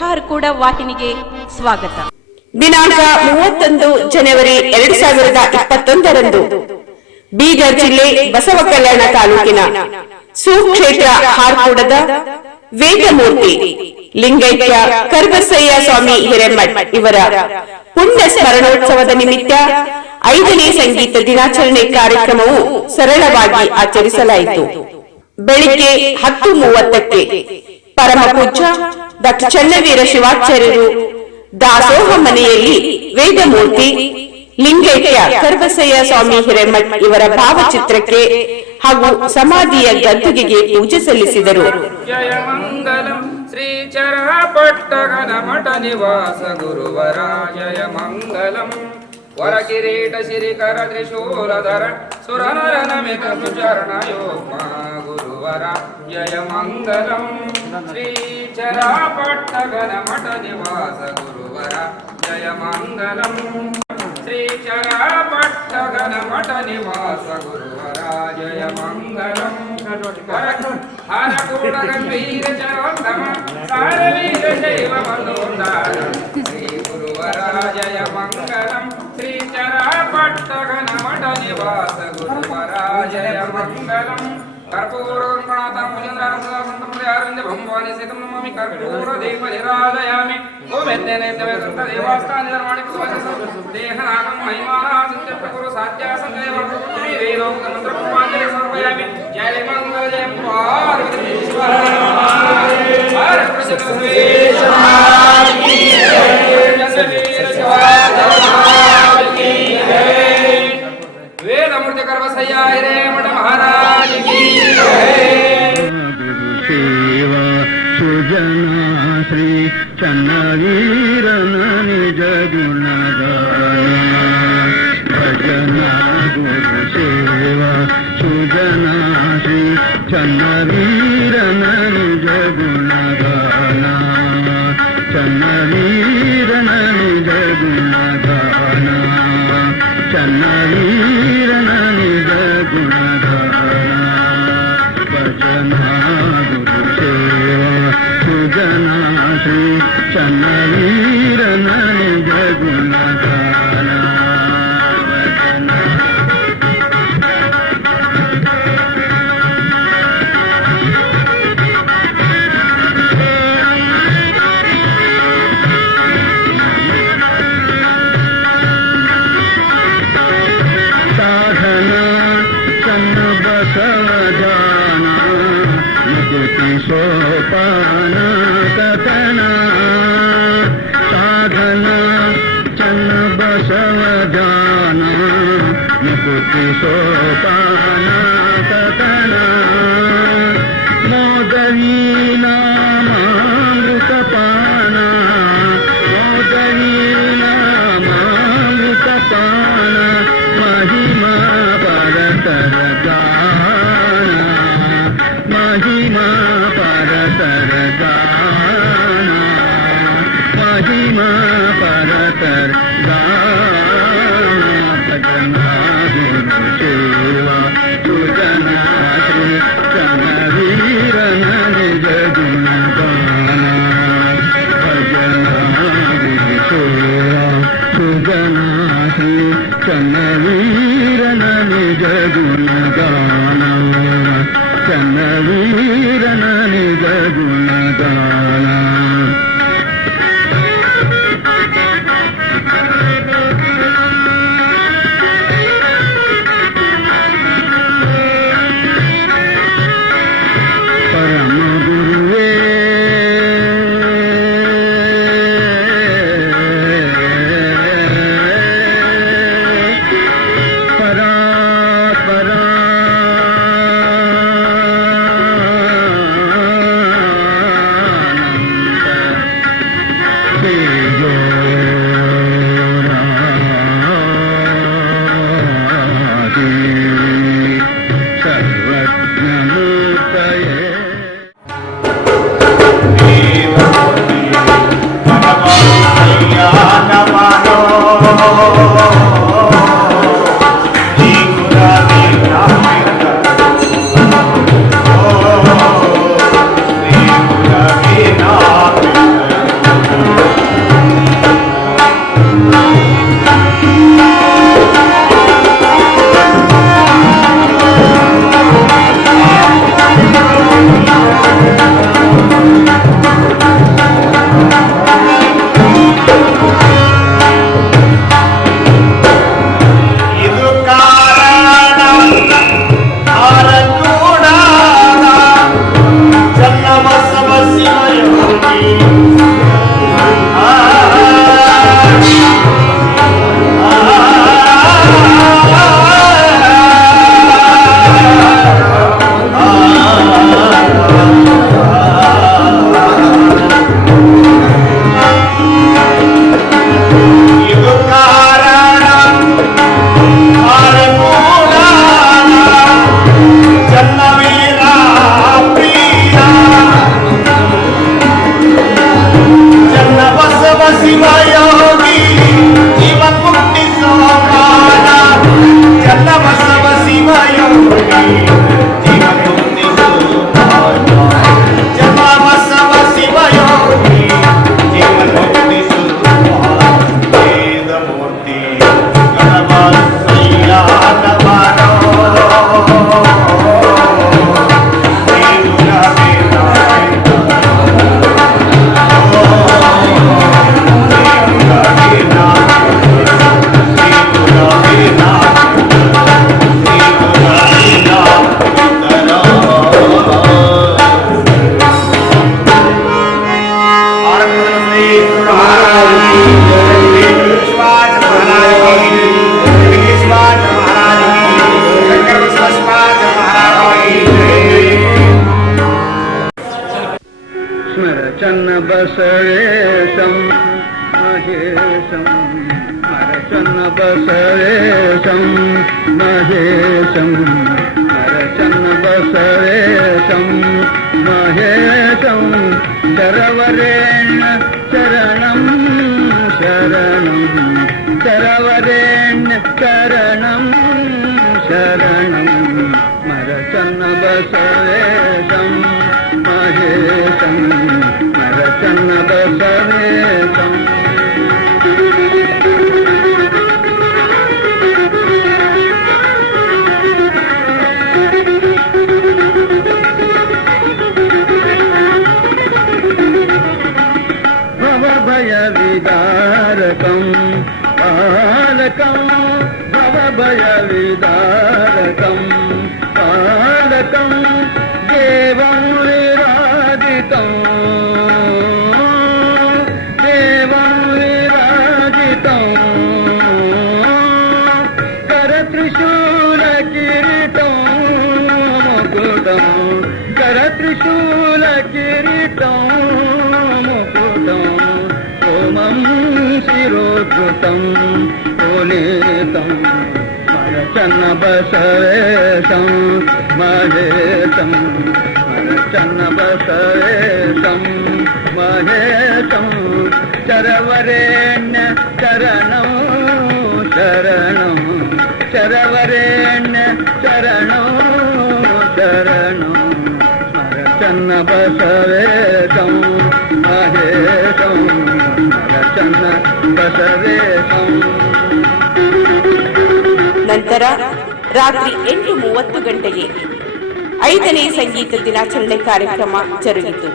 ಹಾರ್ಕೂಡ ವಾಹಿನಿಗೆ ಸ್ವಾಗತ. ದಿನಾಂಕ 31 ಜನವರಿ 2021ರಂದು ಬೀದರ್ ಜಿಲ್ಲೆ ಬಸವ ಕಲ್ಯಾಣ ತಾಲೂಕಿನ ಸುಕ್ಷೇತ್ರ ಹಾರ್ಕೂಡದ ವೇದಮೂರ್ತಿ ಲಿಂಗೈಕ್ಯ ಕರ್ಬಸಯ್ಯ ಸ್ವಾಮಿ ಹಿರೇಮಠ್ ಇವರ ಪುಣ್ಯ ಸ್ಮರಣೋತ್ಸವದ ನಿಮಿತ್ತ 5ನೇ ಸಂಗೀತ ದಿನಾಚರಣೆ ಕಾರ್ಯಕ್ರಮವು ಸರಳವಾಗಿ ಆಚರಿಸಲಾಯಿತು. ಬೆಳಿಗ್ಗೆ 10:30ಕ್ಕೆ ಪರಮ ಪೂಜ್ಯ ಡಾಕ್ಟರ್ ಚನ್ನವೀರ ಶಿವಾಚಾರ್ಯರು ದಾಸೋಹ ಮನೆಯಲ್ಲಿ ವೇದಮೂರ್ತಿ ಲಿಂಗೈಕ್ಯ ಕರ್ಬಸಯ್ಯ ಸ್ವಾಮಿ ಹಿರೇಮಠ್ ಇವರ ಭಾವಚಿತ್ರಕ್ಕೆ ಹಾಗೂ ಸಮಾಧಿಯ ಗದ್ದುಗೆಗೆ ಪೂಜೆ ಸಲ್ಲಿಸಿದರು. ಜಯ ಮಂಗಲಂ ಶ್ರೀ ಚರಪಟ್ಟಗನ ಮಠ ನಿವಾಸ ಗುರುವರ ಜಯ ಮಂಗಲಂ ವರ ಕಿರೀಟ ಶಿರಿಕರ ತ್ರಿಶೂಲಧರ ಸುರನರ ನಮಿತ ಸುಚರಣಯೋಮ ಗುರುವರ ಜಯ ಮಂಗಲಂ ಶ್ರೀ ಚರಪಟ್ಟಗನ ಮಠ ನಿವಾಸ ಗುರುವರ ಜಯ ಮಂಗಲಂ ಶ್ರೀ ಚರಪಟ್ಟಗನ ಮಠ ನಿವಾಸ ಗುರುವರ ಜಯ ಮಂಗಲಂ ಹರಕೂಡ ಗಂಭೀರ ಚರೋತ್ತಮ ಸಾರವೀರ ಶೈವ ಮನೋದಾರ ಶ್ರೀ ಗುರುವರ ಜಯ ಮಂಗಲಂ ಶ್ರೀ ಚರಪಟ್ಟಗನ ಮಠ ನಿವಾಸ ಗುರುವರ ಜಯ ಮಂಗಲಂ कर्पूर गणनाथं मुनीन्द्रारंभ्य भंवानि सितं नमामि कर्पूर दीप निराजयामि गोमेद्यने देवदेवास्तानि धर्माणि देहनागं महिमानाचित्य प्रकुरु साध्या संदेव वेदों मंत्र पुष्पांजलि समर्पयामि जय मंगल जय पार्वती हर कृष्ण कृष्ण की जय वेदमूर्ति कर्बसय्य हिरेमठ महाराज की सेवा सुजना श्री चन्नवीरन निज गुणगाना भजना गुरु सेवा सुजना श्री चन्नवीरन निज गुणगाना चन्नवीरन निज गुणगाना चन्नवीरन निज गुणगाना भजना गुरु सेवा सुजना श्री चन्नवीरन निज गुणगाना बसवजाना मुक्ति सोपान कथना साधना चन्न बसवजाना मुक्ति सोपान कथना मोदवी नामामृतपाना मोदवी नामामृतपाना महिमा परतर गाना महिमा परतर गाना महिमा परतर गाना भजना गुरु सेवा ಚನ್ನ ಬಸವೇಶಂ ಮಹೇಶಂ ಮರ ಚನ್ನ ಬಸವೇಶಂ ಮಹೇಶಂ ಮರ ಚನ್ನ ಬಸವೇಶಂ ಮಹೇಶಂ ಶರವರೇಣ್ಯ ಶರಣಂ ಶರಣಂ ಶರವರೇಣ್ಯ ಶರಣಂ ಶರಣಂ ಮರ ಚನ್ನ ಬಸವೇಶಂ ಮಹೇಶಂ ಮರ ಚನ್ನ ಬಸವೇಶಂ भवभयविदारकं पालकं भवभयविदारकं पालकं देवं विराजितं देवं विराजितं करत्रिशूलकिरीटं मुकुटं करत्रिशूलकिरीटं मुकुटं ओमं शिरोद्भुतं पुनीतं मरचन्न बसवेशं महेशं मरचन्न बसवेशं महेशं शरवरेण्य शरणं शरणं शरवरेण्य शरणं शरणं मरचन्न बसवेशं महेशं मरचन्न बसवेशं ನಂತರ ರಾತ್ರಿ 8:30 ಗಂಟೆಗೆ 5ನೇ ಸಂಗೀತ ದಿನಾಚರಣೆ ಕಾರ್ಯಕ್ರಮ ಜರುಗಿತು.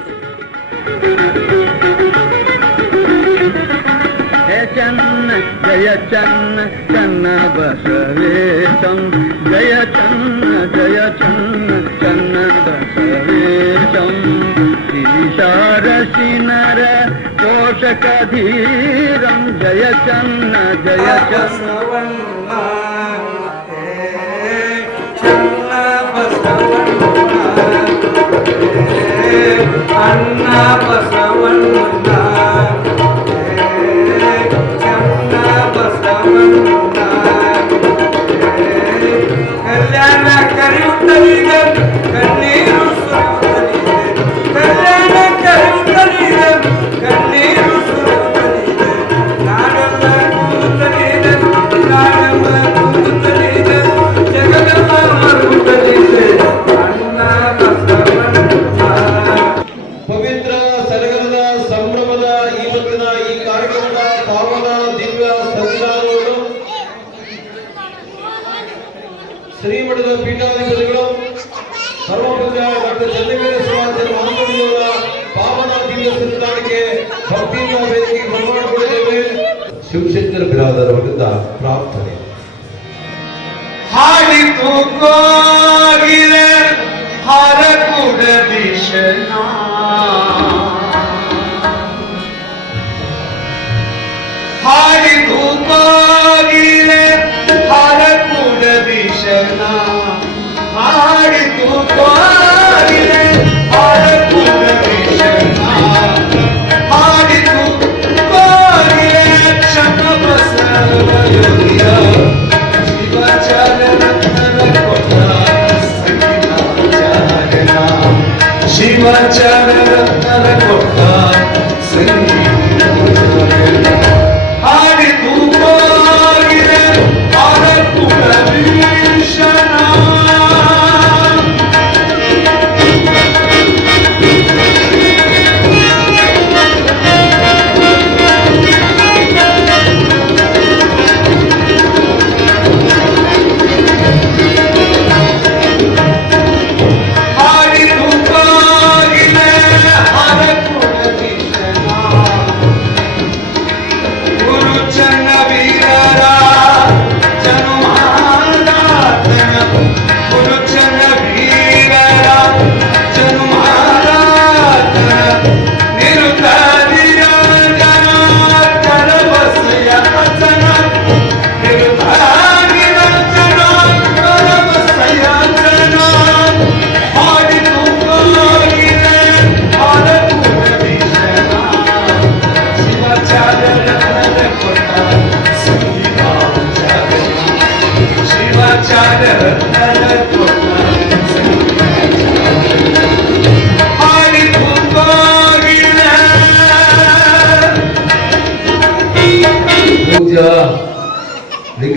ಚನ್ನ ಜಯ ಚನ್ನ ಚನ್ನ ಬಸವೇಶಂ ಜಯ ಚನ್ನ ಚನ್ನ ಬಸವೇಶಂ ಗಿರಿಶಾರಸಿನರ ಪೋಷಕಧೀರಂ ಜಯ ಚನ್ನ ಅನ್ನ ಬಸವಣ್ಣ ಚನ್ನ ಬಸವಣ್ಣ ಕಲ್ಯಾಣ ಕರೆಯುತ್ತಲಿದೆ ಕಣ್ಣೀರು ಸುರಿಯುತ್ತಲಿದೆ ಕಲ್ಯಾಣ ಕರೆಯುತ್ತಲಿದೆ ಕಣ್ಣೀರು ಸುರಿಯುತ್ತಲಿದೆ ನಾಡೆಲ್ಲ ಕೂಗುತ್ತಲಿದೆ ನಾಡೆಲ್ಲ ಕೂಗುತ್ತಲಿದೆ ಜಗವೆಲ್ಲ ಮರುಗುತ್ತಲಿದೆ ಅನ್ನ ಬಸವಣ್ಣ. ಪವಿತ್ರ ಸಡಗರದ ಸಂಭ್ರಮದ ಇವತ್ತಿನ ಈ ಕಾರ್ಯಕ್ರಮದ ಪಾವನ ದಿವ್ಯ ಸಂಚಾರಗಳು ಶ್ರೀಮಠದ ಪೀಠಾಧಿಪತಿಗಳು ಪರಮಪೂಜ್ಯ ಡಾಕ್ಟರ್ ಚನ್ನವೀರ ಶಿವಾಚಾರ್ಯ ಮಹಾಸ್ವಾಮಿಯವರ ಪಾವನ ದಿವ್ಯ ಸಂಚಾರಕ್ಕೆ ಭಕ್ತಿಯಿಂದ ವೇದಿಕೆಗೆ ಬರಮಾಡಿಕೊಂಡಿದ್ದೇವೆ. ಶಿವಶಂಕರ ಬಿರಾದರ್ ಅವರಿಂದ ಪ್ರಾರ್ಥನೆ. ಹಾಡಿತು ಕೋಗಿಲೆ ಹರಕುಡ ದಿಶನ ಹಾಡಿತು ಕೋಗಿಲೆ ಹರಕುಡ ದಿಶನ ಹಾಡಿತು ಕೋಗಿಲೆ ಹರಕುಡ ದಿಶನ ಹಾಡಿತು ಕೋಗಿಲೆ ಕ್ಷಮ ಬಸವಯೋಗಿಯ ಶಿವಾಚಾರ್ಯ ರತ್ನರ ಕೊಟ್ಟ ಹಾಡಿತು ಕೋಗಿಲೆ ಹರಕುಡ ಭೀಷಣ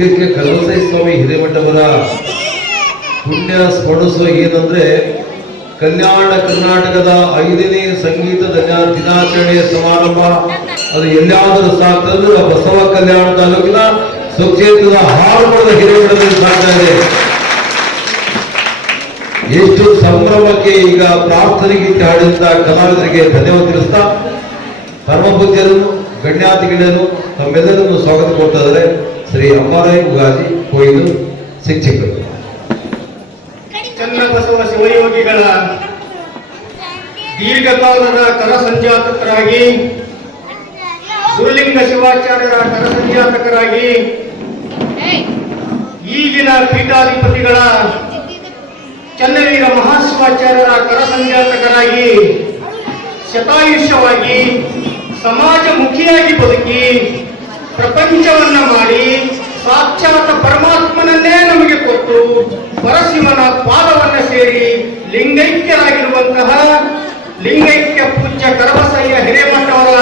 ಲಿಂಗಕ್ಕೆ ಕಲ್ಲಸೈ ಸ್ವಾಮಿ ಹಿರೇಮಠವರ ಪುಣ್ಯ ಸ್ಮರಿಸುವ ಏನಂದ್ರೆ ಕಲ್ಯಾಣ ಕರ್ನಾಟಕದ 5ನೇ ಸಂಗೀತ ದಿನಾಚರಣೆಯ ಸಮಾರಂಭ ಅದು ಎಲ್ಲಾದರೂ ಸಾಕ್ತಂದ್ರೆ ಬಸವ ಕಲ್ಯಾಣ ತಾಲೂಕಿನ ಸುಕ್ಷೇತ್ರದ ಹಾರುಮರದ ಹಿರೇಮಠದಲ್ಲಿ ಸಾಗ್ತಾ ಇದೆ. ಎಷ್ಟು ಸಂಭ್ರಮಕ್ಕೆ ಈಗ ಪ್ರಾರ್ಥನೆ ಗೀತೆ ಹಾಡಿದಂತ ಕಲಾವಿದರಿಗೆ ಧನ್ಯವಾದ ತಿಳಿಸ್ತಾ ಧರ್ಮಪೂಜ್ಯರನ್ನು ಗಣ್ಯಾತಿಗಳರು ತಮ್ಮೆಲ್ಲರನ್ನು ಸ್ವಾಗತ ಕೊಡ್ತಾ ಇದ್ದಾರೆ. ಶ್ರೀ ಅಮ್ಮಾರಾಯ ಉಗಾದಿ ಕೊಯ್ಲು ಶಿಕ್ಷಕರು. ಚನ್ನಬಸವ ಶಿವಯೋಗಿಗಳ ದೀರ್ಘಕಾಲದ ಕರಸಂಜಾತಕರಾಗಿ ಗುರುಲಿಂಗ ಶಿವಾಚಾರ್ಯರ ಕರಸಂಜಾತಕರಾಗಿ ಈಗಿನ ಪೀಠಾಧಿಪತಿಗಳ ಚನ್ನವೀರ ಮಹಾಶಿವಾಚಾರ್ಯರ ಕರಸಂಜಾತಕರಾಗಿ ಶತಾಯುಷ್ಯವಾಗಿ ಸಮಾಜಮುಖಿಯಾಗಿ ಬದುಕಿ ಪ್ರಪಂಚವನ್ನ ಮಾಡಿ ಸಾಕ್ಷಾತ್ ಪರಮಾತ್ಮನನ್ನೇ ನಮಗೆ ಕೊಟ್ಟು ಪರಶಿವನ ಪಾದವನ್ನ ಸೇರಿ ಲಿಂಗೈಕ್ಯರಾಗಿರುವಂತಹ ಲಿಂಗೈಕ್ಯ ಪೂಜ್ಯ ಕರಬಸಯ್ಯ ಹಿರೇಮಠವರ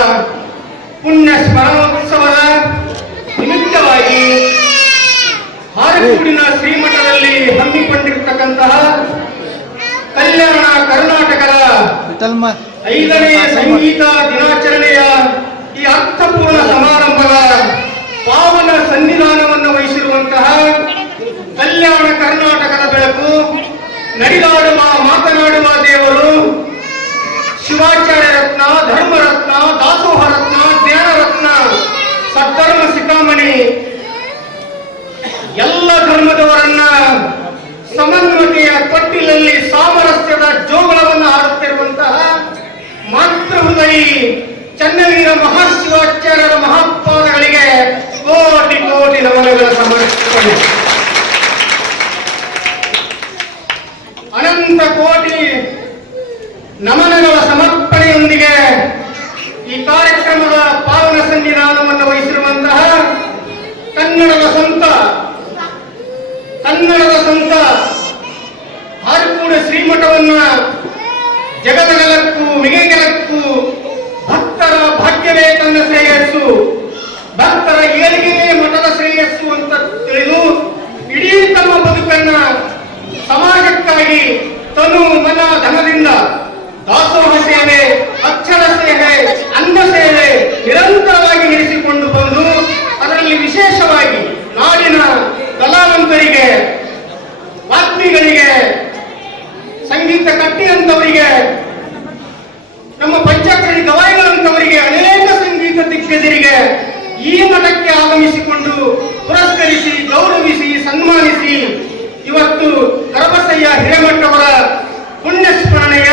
ಪುಣ್ಯ ಸ್ಮರಣೋತ್ಸವದ ನಿಮಿತ್ತವಾಗಿ ಹಾರಕೂಡಿನ ಶ್ರೀಮಠದಲ್ಲಿ ಹಮ್ಮಿಕೊಂಡಿರತಕ್ಕಂತಹ ಕಲ್ಯಾಣ ಕರ್ನಾಟಕದ 5ನೇ ಸಂಗೀತ ದಿನಾಚರಣೆಯ ಈ ಅರ್ಥಪೂರ್ಣ ಸಮಾರಂಭದ ಪಾವನ ಸನ್ನಿಧಾನವನ್ನು ವಹಿಸಿರುವಂತಹ ಕಲ್ಯಾಣ ಕರ್ನಾಟಕದ ಬೆಳಕು, ನಡೆದಾಡುವ ಮಾತನಾಡುವ ದೇವರು, ಶಿವಾಚಾರ್ಯ ರತ್ನ, ಧರ್ಮರತ್ನ, ದಾಸೋಹ ರತ್ನ, ಜ್ಞಾನ ರತ್ನ, ಸದ್ಧರ್ಮ ಶಿಖಾಮಣಿ, ಎಲ್ಲ ಧರ್ಮದವರನ್ನ ಸಮನ್ವತೆಯ ತೊಟ್ಟಿಲಲ್ಲಿ ಸಾಮರಸ್ಯದ ಜೋಗಳವನ್ನು ಆಡುತ್ತಿರುವಂತಹ ಮಾತೃಹೃದಯಿ ಚನ್ನವೀರ ಮಹಾಶಿವಾಚಾರ್ಯರ ಮಹಾಪಾದಗಳಿಗೆ ಕೋಟಿ ಕೋಟಿ ನಮನಗಳ ಸಮರ್ಪಣೆ. ಅನಂತ ಕೋಟಿ ನಮನಗಳ ಸಮರ್ಪಣೆಯೊಂದಿಗೆ ಈ ಕಾರ್ಯಕ್ರಮದ ಪಾವನ ಸನ್ನಿಧಾನವನ್ನು ವಹಿಸಿರುವಂತಹ ಕನ್ನಡದ ಸಂತ ಹಾರಕೂಡ ಶ್ರೀಮಠವನ್ನ ಜಗದಗಲಕ್ಕೂ ಮಿಗೆಗಲಕ್ಕೂ ಭಕ್ತರ ಭಾಗ್ಯವೇ ತನ್ನ ಶ್ರೇಯಸ್ಸು, ಭಕ್ತರ ಏಳಿಗೆಯೇ ಮಠದ ಶ್ರೇಯಸ್ಸು ಅಂತ ತಿಳಿದು ಇಡೀ ತಮ್ಮ ಬದುಕನ್ನ ಸಮಾಜಕ್ಕಾಗಿ ತನು ಮನ ಧನದಿಂದ ದಾಸೋಹ ಸೇವೆ, ಅಕ್ಷರ ಸೇವೆ, ಅನ್ನ ಸೇವೆ ನಿರಂತರವಾಗಿ ನಡೆಸಿಕೊಂಡು ಬಂದು ಅದರಲ್ಲಿ ವಿಶೇಷವಾಗಿ ನಾಡಿನ ಕಲಾವಂತರಿಗೆ, ವಾಗ್ಮಿಗಳಿಗೆ, ಸಂಗೀತ ಕಟ್ಟಿದಂತವರಿಗೆ, ನಮ್ಮ ಪಂಚಾಕ್ಷರಿ ಗವಾಯಿಗಳಂತವರಿಗೆ, ಅನೇಕ ಸಂಗೀತ ದಿಗ್ಗಜರಿಗೆ ಈ ಮಠಕ್ಕೆ ಆಗಮಿಸಿಕೊಂಡು ಪುರಸ್ಕರಿಸಿ, ಗೌರವಿಸಿ, ಸನ್ಮಾನಿಸಿ ಇವತ್ತು ಕರಬಸಯ್ಯ ಹಿರೇಮಠವರ ಪುಣ್ಯ ಸ್ಮರಣೆಯ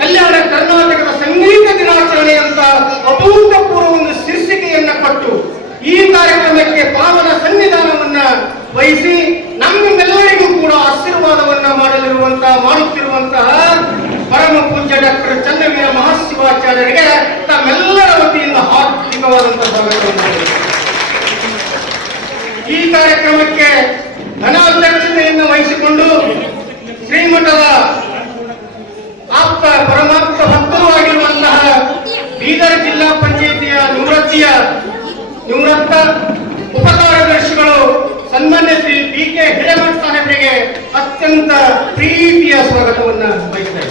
ಕಲ್ಯಾಣ ಕರ್ನಾಟಕದ ಸಂಗೀತ ದಿನಾಚರಣೆ ಅಂತ ಅಭೂತಪೂರ್ವ ಒಂದು ಶೀರ್ಷಿಕೆಯನ್ನ ಕೊಟ್ಟು ಈ ಕಾರ್ಯಕ್ರಮಕ್ಕೆ ಪಾವನ ಸನ್ನಿಧಾನವನ್ನ ವಹಿಸಿ ನಮ್ಮೆಲ್ಲರಿಗೂ ಕೂಡ ಆಶೀರ್ವಾದವನ್ನ ಮಾಡುತ್ತಿರುವಂತಹ ಪರಮ ಪೂಜ್ಯ ಡಾಕ್ಟರ್ ಚನ್ನವೀರ ಮಹಾಶಿವಾಚಾರ್ಯರಿಗೆ ತಮ್ಮೆಲ್ಲರ ವತಿಯಿಂದ ಹಾರ್ದಿಕವಾದಂತಹ ಸ್ವಾಗತವನ್ನು. ಈ ಕಾರ್ಯಕ್ರಮಕ್ಕೆ ಘನಾಧ್ಯಕ್ಷತೆಯನ್ನು ವಹಿಸಿಕೊಂಡು ಶ್ರೀಮಠದ ಆಪ್ತ ಪರಮಾಪ್ತ ಭಕ್ತರು ಆಗಿರುವಂತಹ ಬೀದರ್ ಜಿಲ್ಲಾ ಪಂಚಾಯಿತಿಯ ನಿವೃತ್ತ ಉಪಕಾರ್ಯದರ್ಶಿಗಳು ಸನ್ಮಾನ್ಯ ಶ್ರೀ PK ಹಿರೇಮಠ ಸಾಹೇಬರಿಗೆ ಅತ್ಯಂತ ಪ್ರೀತಿಯ ಸ್ವಾಗತವನ್ನು ಬಯಸ್ತಾರೆ.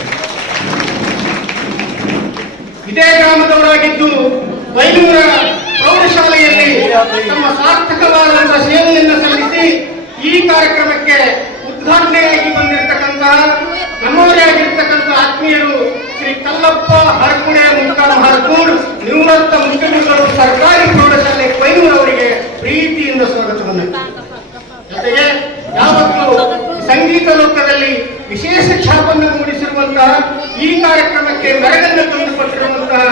ಇದೇ ಗ್ರಾಮದವರಾಗಿದ್ದು ಬೈಲೂರ ಪ್ರೌಢಶಾಲೆಯಲ್ಲಿ ತಮ್ಮ ಸಾರ್ಥಕವಾದಂತಹ ಸೇವೆಯನ್ನು ಸಲ್ಲಿಸಿ ಈ ಕಾರ್ಯಕ್ರಮಕ್ಕೆ ಉದ್ಘಾಟನೆಯಾಗಿ ಬಂದಿರತಕ್ಕಂತಹ ನಮ್ಮವರಾಗಿರ್ತಕ್ಕಂಥ ಆತ್ಮೀಯರು ಶ್ರೀ ಕಲ್ಲಪ್ಪ ಹರಕುಣೆ ಮುಕ್ಕಾಮ ಹರಕೂಡ್ ನಿವೃತ್ತ ಮುಖ್ಯಮಂತ್ರಿಗಳು ಸರ್ಕಾರಿ ಪ್ರೌಢಶಾಲೆ ಬೈಲೂರು ಅವರಿಗೆ ಪ್ರೀತಿಯಿಂದ ಸ್ವಾಗತವನ್ನು. ಜೊತೆಗೆ ಯಾವತ್ತೂ ಸಂಗೀತ ಲೋಕದಲ್ಲಿ ವಿಶೇಷ ಛಾಪನ್ನು ಮೂಡಿಸಿರುವಂತಹ ಈ ಕಾರ್ಯಕ್ರಮಕ್ಕೆ ಮೆರಗನ್ನು ತಂದುಕೊಟ್ಟಿರುವಂತಹ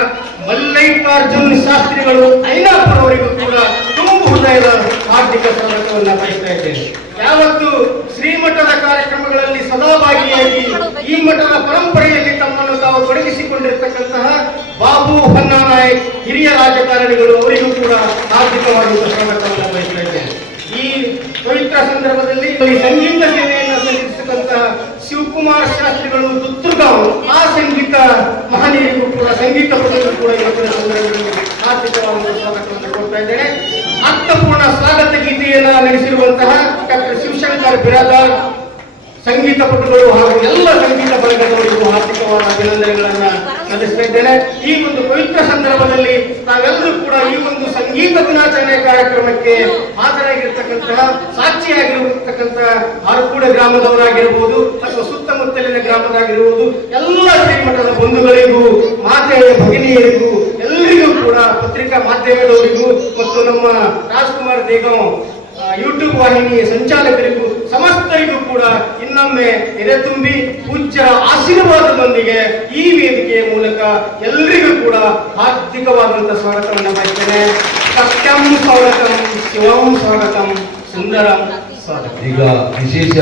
ಮಲ್ಲೈಕಾರ್ಜುನ್ ಶಾಸ್ತ್ರಿಗಳು ಐನಾಪುರ ಅವರಿಗೂ ಕೂಡ ತುಂಬು ಹೃದಯದ ಹಾರ್ದಿಕ ಸ್ವಾಗತವನ್ನು ಬಯಸ್ತಾ ಇದ್ದೇನೆ. ಯಾವತ್ತು ಶ್ರೀಮಠದ ಕಾರ್ಯಕ್ರಮಗಳಲ್ಲಿ ಸದಾ ಭಾಗಿಯಾಗಿ ಈ ಮಠದ ಪರಂಪರೆಯಲ್ಲಿ ತಮ್ಮನ್ನು ತಾವು ತೊಡಗಿಸಿಕೊಂಡಿರ್ತಕ್ಕಂತಹ ಬಾಬು ಹೊನ್ನಾನಾಯಕ್ ಹಿರಿಯ ರಾಜಕಾರಣಿಗಳು ಅವರಿಗೂ ಕೂಡ ಹಾರ್ದಿಕವಾದಂತಹ ಸ್ವಾಗತವನ್ನು ಬಯಸ್ತಾ ಇದ್ದೇನೆ. ಈ ಪವಿತ್ರ ಸಂದರ್ಭದಲ್ಲಿ ಸಂಗೀತ ಸೇವೆಯನ್ನು ಸಲ್ಲಿಸತಕ್ಕಂತಹ ಶಿವಕುಮಾರ್ ಶಾಸ್ತ್ರಿಗಳು ದುತ್ತೂರ್ಗಾಂವ್ ಆ ಸಂಗೀತ ಮಹನೀಯರಿಗೂ ಕೂಡ ಸಂಗೀತ ಪದವಿಗೂ ಕೂಡ ಇವತ್ತಿನ ಸಂದರ್ಭದಲ್ಲಿ ಹಾರ್ದಿಕವಾದ ಸ್ವಾಗತವನ್ನು ಕೊಡ್ತಾ ಇದ್ದೇನೆ. ಅರ್ಥಪೂರ್ಣ ಸ್ವಾಗತ ಗೀತೆ ವೇದಿಕೆಯನ್ನ ನಡೆಸಿರುವಂತಹ ಡಾಕ್ಟರ್ ಶಿವಶಂಕರ್ ಬಿರಾದಾರ್ ಸಂಗೀತ ಪಟುಗಳು ಹಾಗೂ ಎಲ್ಲ ಸಂಗೀತ ಬಳಗದವರಿಗೂ ಹಾರ್ದಿಕವಾದ ಅಭಿನಂದನೆಗಳನ್ನ ಸಲ್ಲಿಸ್ತಾ ಇದ್ದೇನೆ. ಈ ಒಂದು ಪವಿತ್ರ ಸಂದರ್ಭದಲ್ಲಿ ನಾವೆಲ್ಲರೂ ಕೂಡ ಈ ಒಂದು ಸಂಗೀತ ದಿನಾಚರಣೆ ಕಾರ್ಯಕ್ರಮಕ್ಕೆ ಹಾಜರಾಗಿರ್ತಕ್ಕಂತಹ ಸಾಕ್ಷಿಯಾಗಿರತಕ್ಕಂತಹ ಆರಕೂಡ ಗ್ರಾಮದವರಾಗಿರ್ಬೋದು ಅಥವಾ ಸುತ್ತಮುತ್ತಲಿನ ಗ್ರಾಮದಾಗಿರ್ಬೋದು ಎಲ್ಲ ಶ್ರೀಮಠದ ಬಂಧುಗಳಿಗೂ ಮಾತೆಯ ಭಗಿನಿಯರಿಗೂ ಎಲ್ಲರಿಗೂ ಕೂಡ ಪತ್ರಿಕಾ ಮಾಧ್ಯಮದವರಿಗೂ ಮತ್ತು ನಮ್ಮ ರಾಜ್ಕುಮಾರ್ ದೇಗಂ ಯೂಟ್ಯೂಬ್ ವಾಹಿನಿಯ ಸಂಚಾಲಕರಿಗೂ ಸಮಸ್ತರಿಗೂ ಕೂಡ ಇನ್ನೊಮ್ಮೆ ಎದೆತುಂಬಿ ಪೂಜ್ಯರ ಆಶೀರ್ವಾದದೊಂದಿಗೆ ಈ ವೇದಿಕೆಯ ಮೂಲಕ ಎಲ್ಲರಿಗೂ ಕೂಡ ಹಾರ್ದಿಕವಾದಂತಹ ಸ್ವಾಗತವನ್ನು ಬಯಸ್ತೇನೆ. ಸತ್ಯಂ ಸ್ವಾಗತಂ, ಶಿವಂ ಸ್ವಾಗತಂ, ಸುಂದರಂ ಸ್ವಾಗತ. ಈಗ ವಿಶೇಷ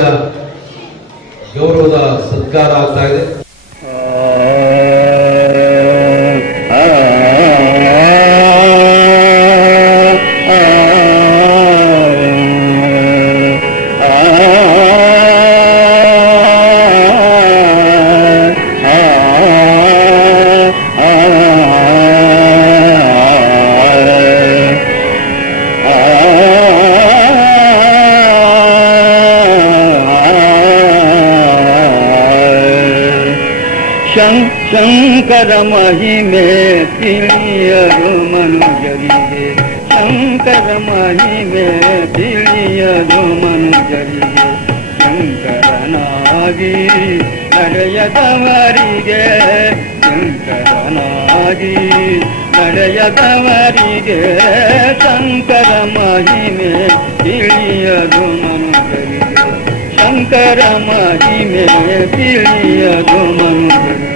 ಗೌರವದ ಸತ್ಕಾರ ಆಗ್ತಾ ಇದೆ. ಶಂಕರ ಮಹಿಮೆ ತಿಳಿಯರು ಮನುಜರಿಗೆ, ಶಂಕರ ಮಹಿಮೆ ತಿಳಿಯರು ಮನುಜರಿಗೆ, ಶಂಕರನಾಗಿ ನಡೆಯದವರಿಗೆ, ಶಂಕರನಾಗಿ ನಡೆಯದವರಿಗೆ, ಶಂಕರ ಮಹಿಮೆ ತಿಳಿಯರು ಮನುಜರಿಗೆ, ಶಂಕರ ಮಹಿಮೆ ತಿಳಿಯರು ಮನುಜರಿಗೆ.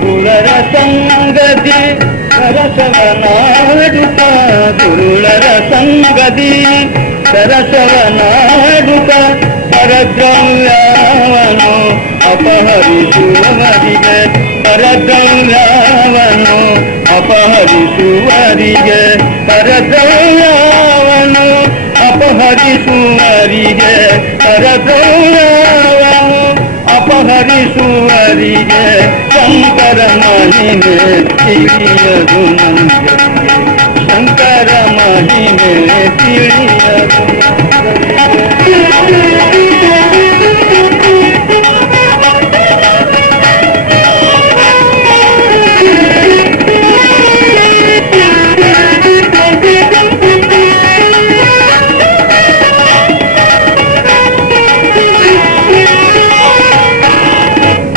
ಗುರುಳರ ಸಂಗತಿ ಸರಸವನಾಡುತ್ತ, ಗುರುಳರ ಸಂಗತಿ ಸರಸವನಾಡುತ್ತ, ಪರದ್ರವ್ಯವನ್ನು ಅಪಹರಿಸುವವರಿಗೆ, ಪರದ್ರವ್ಯವನ್ನು ಅಪಹರಿಸುವರಿಗೆ, ಪರದ್ರವ್ಯವನ್ನು ಅಪಹರಿಸುವರಿಗೆ, ಪರದ್ರವ್ಯವನ್ನು ಅಪಹರಿಸುವರಿಗೆ, ಶಂಕರ ಮಹಿಮೆ ತಿಳಿಯದು ಮನುಜರಿಗೆ, ಶಂಕರ ಮಹಿಮೆ ತಿಳಿಯದು